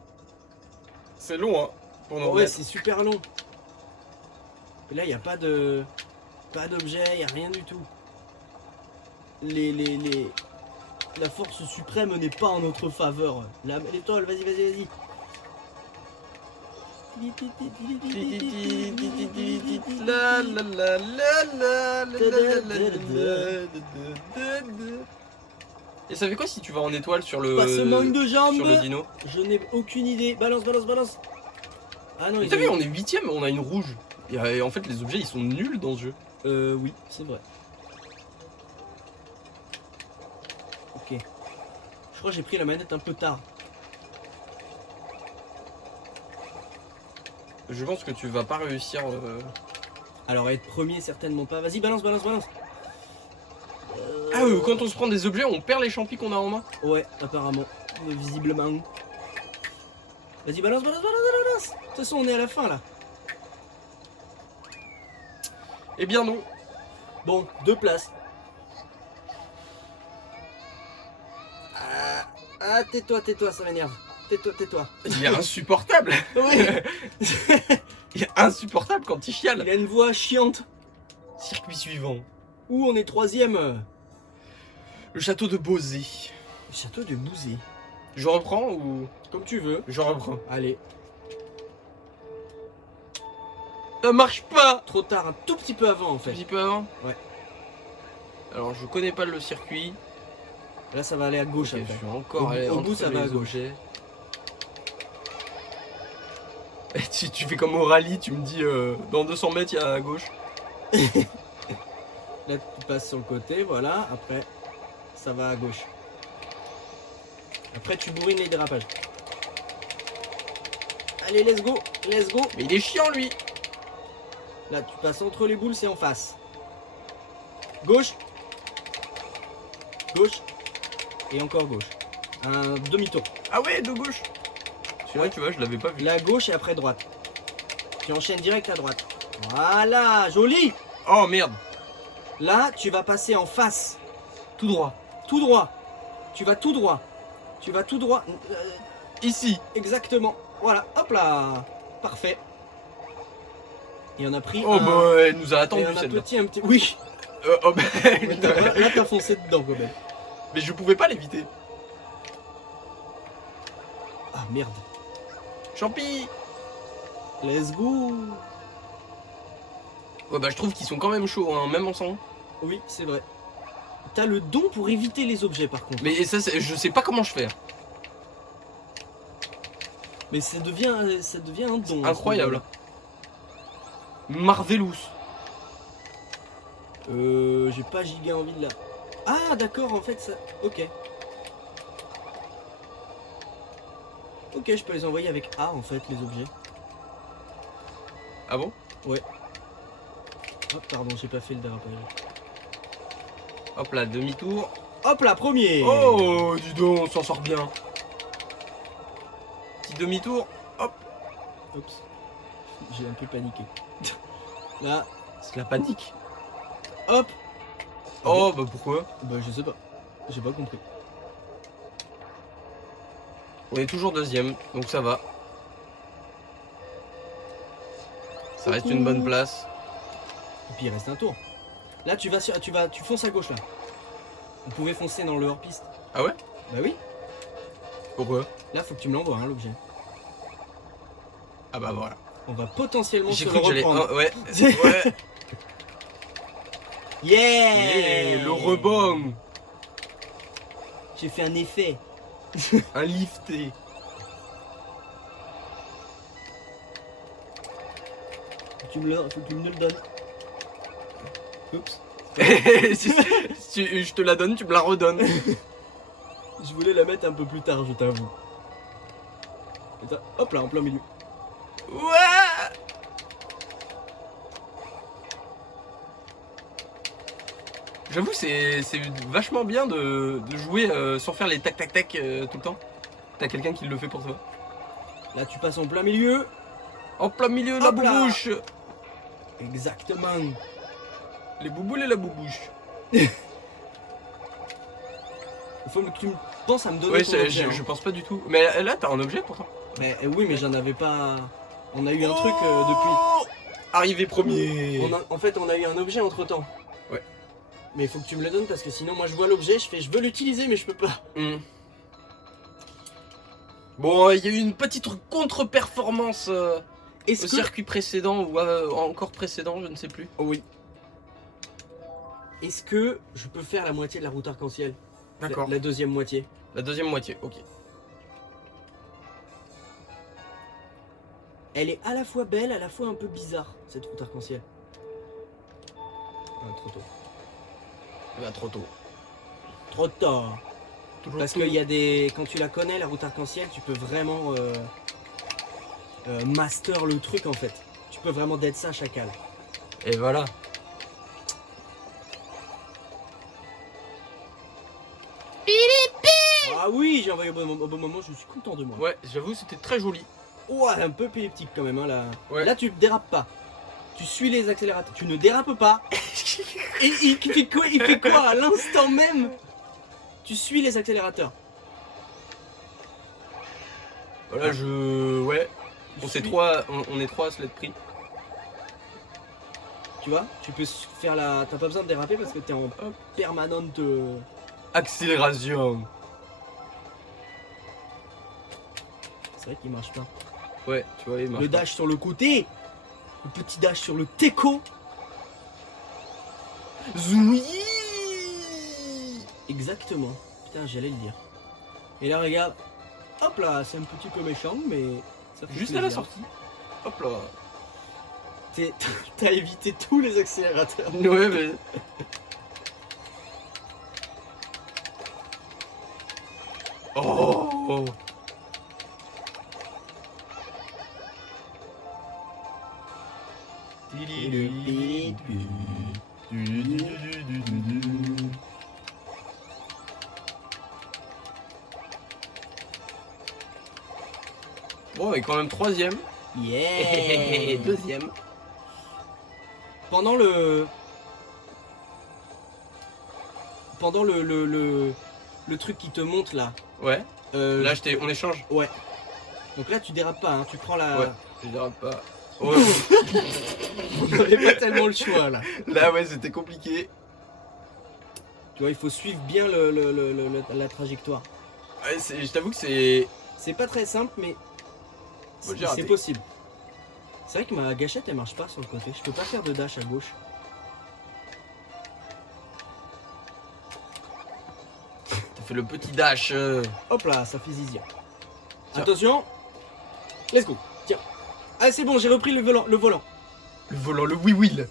C'est long, hein, pour nous Ouais, remettre. c'est super long. Et là, il n'y a pas de... Pas d'objet, il n'y a rien du tout. La force suprême n'est pas en notre faveur. L'étoile, vas-y. La, la, la, la, la, la, la, la, la. Et ça fait quoi si tu vas en étoile sur le... Pas ce manque de jambes. sur le dino? Je n'ai aucune idée. Balance. Ah non, Mais ils t'as ont- vu, on est 8ème, on a une rouge. En fait, les objets, ils sont nuls dans ce jeu. Oui, c'est vrai. Ok. Je crois que j'ai pris la manette un peu tard. Je pense que tu vas pas réussir... Alors être premier, certainement pas. Vas-y, balance. Ah, quand on se prend des objets, on perd les champis qu'on a en main. Ouais, apparemment. Visiblement. Vas-y, balance. De toute façon, on est à la fin là. Eh bien non. Bon, 2 places. Ah, tais-toi, ça m'énerve. Tais-toi. Il est insupportable. Oui, Il est insupportable quand il chiale. il a une voix chiante. Circuit suivant. Où on est 3ème? Le château de Beauzé. Le château de Bouzé. Je reprends ou... Comme tu veux. Je reprends. Allez, Ça marche pas. trop tard, un tout petit peu avant en Un fait. petit peu avant. Ouais. Alors je connais pas le circuit. Là, ça va aller à gauche Ok, après. je suis encore Au- allé au entre bout, ça va les à gauche. objets. Et tu fais comme au rallye, tu me dis dans 200 mètres il y a à gauche. Là, tu passes sur le côté, voilà. Après, ça va à gauche. Après, tu bourrines les dérapages. Allez, let's go. Mais il est chiant lui. Là, tu passes entre les boules, c'est en face. Gauche. Et encore gauche. Un demi-tour. Ah ouais, de gauche. Celui-là, tu vois, je l'avais pas vu. La gauche et après droite. Tu enchaînes direct à droite. Voilà, joli. Oh merde. Là, tu vas passer en face. Tout droit. Tout droit. Tu vas tout droit. Ici. Exactement. Voilà, hop là. Parfait. Et on a pris Oh un... bah elle nous a et attendu on a celle-là. petit un petit... Oui. Oh bah, Là, t'as foncé dedans, Gobel. mais je pouvais pas l'éviter. Ah, merde. Champi. Let's go. Ouais bah je trouve qu'ils sont quand même chauds, hein, même ensemble. Oui, c'est vrai. T'as le don pour éviter les objets, par contre. Mais ça, je sais pas comment je fais. Mais ça devient un don. hein, Incroyable. Marvelous. J'ai pas giga envie de la... Ah, d'accord, en fait, ça... Ok. Ok, je peux les envoyer avec A, en fait, les objets. Ah bon? Hop, pardon, j'ai pas fait le dérapage. Hop là, demi-tour. Hop là, premier. Oh, dis donc, on s'en sort bien. Petit demi-tour. Hop. Oups. J'ai un peu paniqué. Là, C'est la panique. hop. Oh, bah pourquoi? Bah, je sais pas. J'ai pas compris. On est toujours deuxième, donc ça va. Ça reste une bonne place. Et puis il reste un tour. Là, tu fonces à gauche là. Vous pouvez foncer dans le hors-piste. Ah ouais? Bah oui. Pourquoi? Là, faut que tu me l'envoies, hein, l'objet. Ah bah voilà. On va potentiellement se J'ai le cru que j'allais... reprendre. Oh, ouais. Ouais. Yeah, Yeah, le rebond. J'ai fait un effet. Un lifté. Faut que tu me le donnes. Oups. Si je te la donne, tu me la redonnes. Je voulais la mettre un peu plus tard, je t'avoue. Attends, hop là, en plein milieu. Ouais. J'avoue, c'est vachement bien de jouer sans faire les tac tac tac tout le temps. T'as quelqu'un qui le fait pour toi. Là, tu passes en plein milieu. En plein milieu de la Hop là. boubouche. Exactement. Les bouboules et la boubouche. Il faut que tu penses à me donner Ouais, ton objet. je pense pas du tout. Mais là, t'as un objet pourtant. Mais oui, mais j'en avais pas... On a eu un truc depuis... Oh, arrivé premier. En fait, on a eu un objet entre-temps. Ouais. Mais il faut que tu me le donnes parce que sinon, moi, je vois l'objet, je veux l'utiliser, mais je peux pas. Bon, il y a eu une petite contre-performance au Est-ce que... circuit précédent ou encore précédent, je ne sais plus. Oh oui. Est-ce que je peux faire la moitié de la route arc-en-ciel? D'accord. La deuxième moitié. La deuxième moitié, ok. Elle est à la fois belle, à la fois un peu bizarre, cette route arc-en-ciel. Ah, trop tôt. Eh ben, trop tôt. Trop tard. Parce qu'il y a des... Quand tu la connais, la route arc-en-ciel, tu peux vraiment master le truc en fait. Tu peux vraiment d'être ça chacal. Et voilà. Ah oui, j'ai envoyé au bon moment, je suis content de moi. Ouais, j'avoue, c'était très joli. Ouais, un peu épileptique quand même, hein, là. Ouais. Là, tu dérapes pas. Tu suis les accélérateurs. Tu ne dérapes pas. Et il fait quoi à l'instant même? Tu suis les accélérateurs. Voilà, ouais. On est trois à se l'être pris. Tu vois, tu peux faire la... T'as pas besoin de déraper parce que t'es en permanente... Accélération. C'est vrai qu'il marche pas. Ouais, tu vois, il marche Le dash sur le côté. Le petit dash sur le teco. Zoui. Exactement. Putain, j'allais le dire. Et là, regarde. Hop là, c'est un petit peu méchant, mais ça fait Juste plaisir. à la sortie. Hop là. T'as évité tous les accélérateurs. Ouais, mais... Oh. Bon, et quand même troisième. Yeah. Deuxième. Pendant le truc qui te monte là. Ouais. Là, je- on échange. Ouais. Donc là, tu dérapes pas, hein, tu prends la... Ouais. Je dirais pas. Ouais. On n'avait pas tellement le choix là. Là, ouais, c'était compliqué. Tu vois, il faut suivre bien la trajectoire. Ouais, je t'avoue que c'est... C'est pas très simple, mais Bon, j'ai c'est raté. possible. C'est vrai que ma gâchette, elle marche pas sur le côté. Je peux pas faire de dash à gauche. T'as fait le petit dash. Hop là, ça fait zizia. Tiens. Attention. Let's go. Tiens. Ah, c'est bon, j'ai repris le volant. Le volant, le wheel.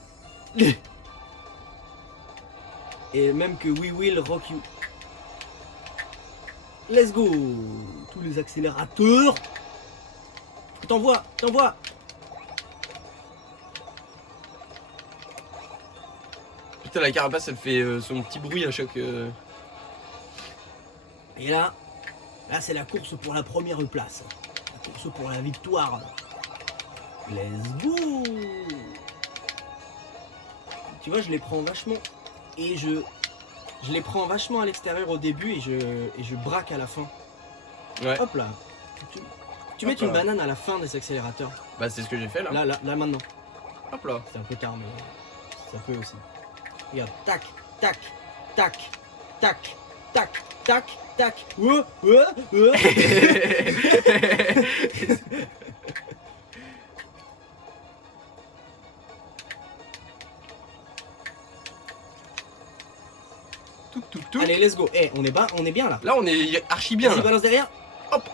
Et même que We Will Rock You. Let's go. Tous les accélérateurs. T'envoies. Putain, la carapace, elle fait son petit bruit à chaque... Et là c'est la course pour la première place. La course pour la victoire. Let's go. Tu vois, je les prends vachement. Et je les prends vachement à l'extérieur au début et je braque à la fin. Ouais. Hop là. Tu mets Hop une là. banane à la fin des accélérateurs. Bah, c'est ce que j'ai fait, là. Là maintenant. Hop là. C'est un peu tard, mais ça peut aussi. Regarde, tac, tac, tac, tac, tac, tac, tac. Tout. Allez, let's go. On est bien là. Là, on est archi bien, Vas-y, là. balance derrière. Hop.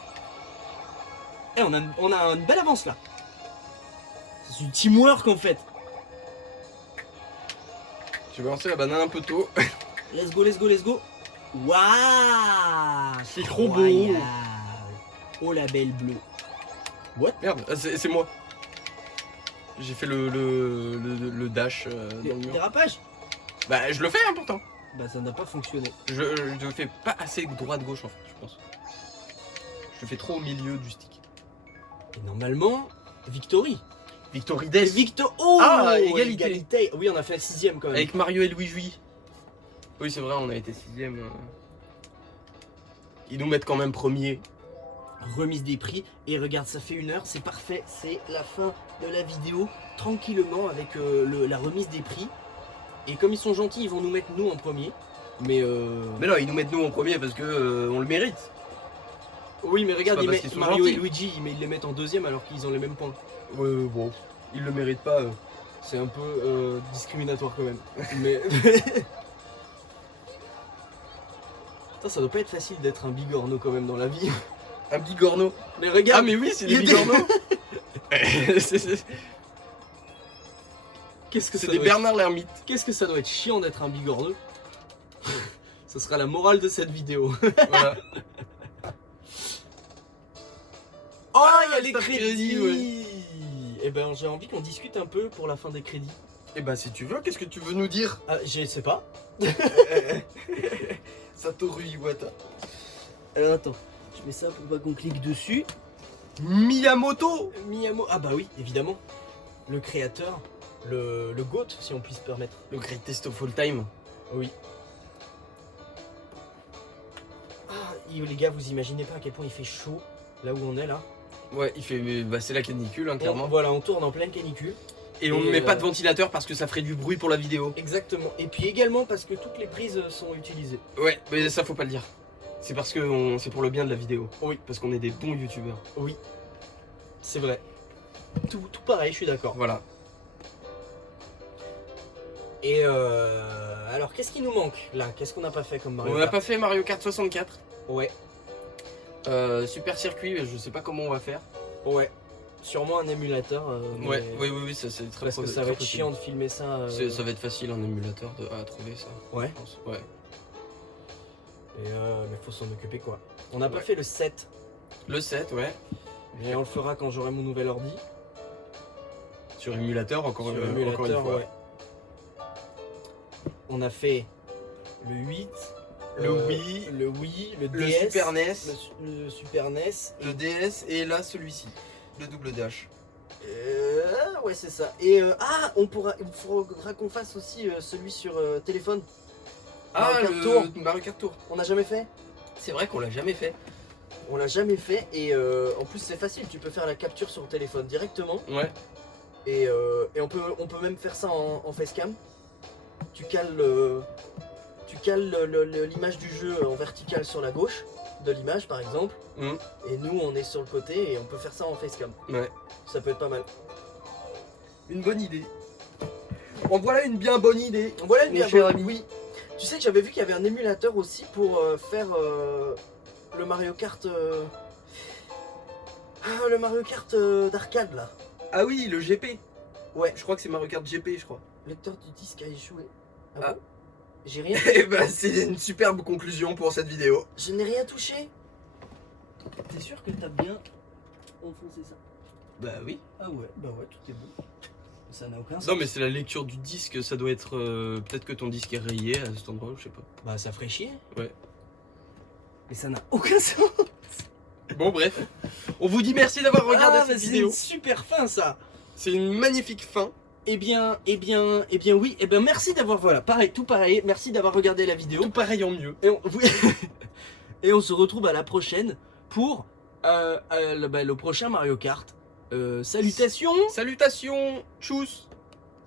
On a une belle avance là. C'est du teamwork en fait. J'ai balancé la banane un peu tôt. Let's go, let's go, let's go. Waouh, C'est trop beau. incroyable. Oh la belle bleue. Merde, c'est moi. J'ai fait le dash dans le mur. Dérapage. Bah je le fais hein, pourtant. Bah ça n'a pas fonctionné. Je fais pas assez droite-gauche en fait, je pense. Je le fais trop au milieu du stick. Et normalement, Victory. Victorides. Oh, Ah, égalité. Oui, on a fait le 6ème quand même. Avec Mario et Luigi. Oui c'est vrai, on a été 6ème. Ils nous mettent quand même premier. Remise des prix. Et regarde, ça fait 1 heure, c'est parfait. C'est la fin de la vidéo. Tranquillement avec la remise des prix. Et comme ils sont gentils, ils vont nous mettre nous en premier. Mais non, ils nous mettent nous en premier parce que on le mérite. oui, mais regarde, C'est ils pas parce mettent qu'ils sont Mario et gentils. Luigi, mais ils les mettent en 2ème alors qu'ils ont les mêmes points. Ouais, bon, ils le méritent pas. C'est un peu discriminatoire quand même. Mais ça doit pas être facile d'être un bigorneau quand même dans la vie. Un bigorneau. Mais regarde, Ah mais oui, c'est il des y a des- bigorneaux. qu'est-ce que C'est ça des doit être... Bernard l'ermite. Qu'est-ce que ça doit être chiant d'être un bigorneau. Ce sera la morale de cette vidéo. Voilà. Oh, il y a les stop crédits, crédit, Eh ben, j'ai envie qu'on discute un peu pour la fin des crédits. Et bah si tu veux, qu'est-ce que tu veux nous dire? Ah, je sais pas. Satoru Iwata. Alors attends, je mets ça pour pas qu'on clique dessus. Miyamoto. Miyamoto, ah bah oui, évidemment. Le créateur, le GOAT, si on puisse se permettre. Le greatest of all time. Oui. Ah, les gars, vous imaginez pas à quel point il fait chaud là où on est là. Ouais, il fait. Bah c'est la canicule, hein, clairement. Voilà, on tourne en pleine canicule. Et on Et, ne met pas de ventilateur parce que ça ferait du bruit pour la vidéo. Exactement. Et puis également parce que toutes les prises sont utilisées. Ouais, mais ça faut pas le dire. C'est parce que c'est pour le bien de la vidéo. Oui. Parce qu'on est des bons youtubeurs. Oui. C'est vrai. Tout pareil, je suis d'accord. Voilà. Et alors, qu'est-ce qui nous manque là? Qu'est-ce qu'on n'a pas fait comme Mario On n'a Kart pas fait Mario Kart 64. Ouais, Super circuit, je sais pas comment on va faire. ouais. Sûrement un émulateur. Ouais, mais- oui, ça c'est très Parce que ça très va être possible. chiant de filmer ça. Ça va être facile en émulateur à trouver ça. Ouais. Je pense. Ouais. Mais faut s'en occuper quoi. On n'a pas Ouais. fait le 7. Le 7, ouais. Mais on le fera quand j'aurai mon nouvel ordi. Sur émulateur, encore Sur une émulateur, fois. ouais. On a fait le 8. Le Wii, Le Wii, le le DS. Super NES, Le Super NES. le DS et là celui-ci, le double dash. Ouais, c'est ça. Et il faudra qu'on fasse aussi celui sur téléphone. Ah, Mario Kart Tour. le Mario Kart Tour. On n'a jamais fait. C'est vrai qu'on l'a jamais fait. On l'a jamais fait et en plus c'est facile, tu peux faire la capture sur le téléphone directement Ouais. et on peut même faire ça en facecam. Tu cales l'image du jeu en verticale sur la gauche de l'image par exemple Mm. et nous on est sur le côté et on peut faire ça en facecam. Ouais. Ça peut être pas mal. Une bonne idée. En voilà une bien bonne idée. Voilà une Mon bien cher bonne- ami. Oui. Tu sais que j'avais vu qu'il y avait un émulateur aussi pour faire le Mario Kart le Mario Kart d'arcade là. Ah oui, le GP. Ouais. Je crois que c'est Mario Kart GP, je crois. Lecteur du disque a échoué. Ah, Ah. bon? J'ai rien. Et bah c'est une superbe conclusion pour cette vidéo. Je n'ai rien touché. T'es sûr que t'as bien enfoncé ça? Bah oui. Ah ouais, bah ouais, tout est bon. Ça n'a aucun sens. Non mais c'est la lecture du disque, ça doit être... peut-être que ton disque est rayé à cet endroit, je sais pas. Bah ça ferait chier. Ouais. Mais ça n'a aucun sens. Bon bref, on vous dit merci d'avoir regardé Ah, mais cette c'est vidéo. une super fin ça. C'est une magnifique fin. Eh bien oui. Eh bien merci d'avoir, voilà, pareil, tout pareil. Merci d'avoir regardé la vidéo. Tout pareil en mieux. Et et on se retrouve à la prochaine pour le prochain Mario Kart. Salutations. Salutations, tchuss.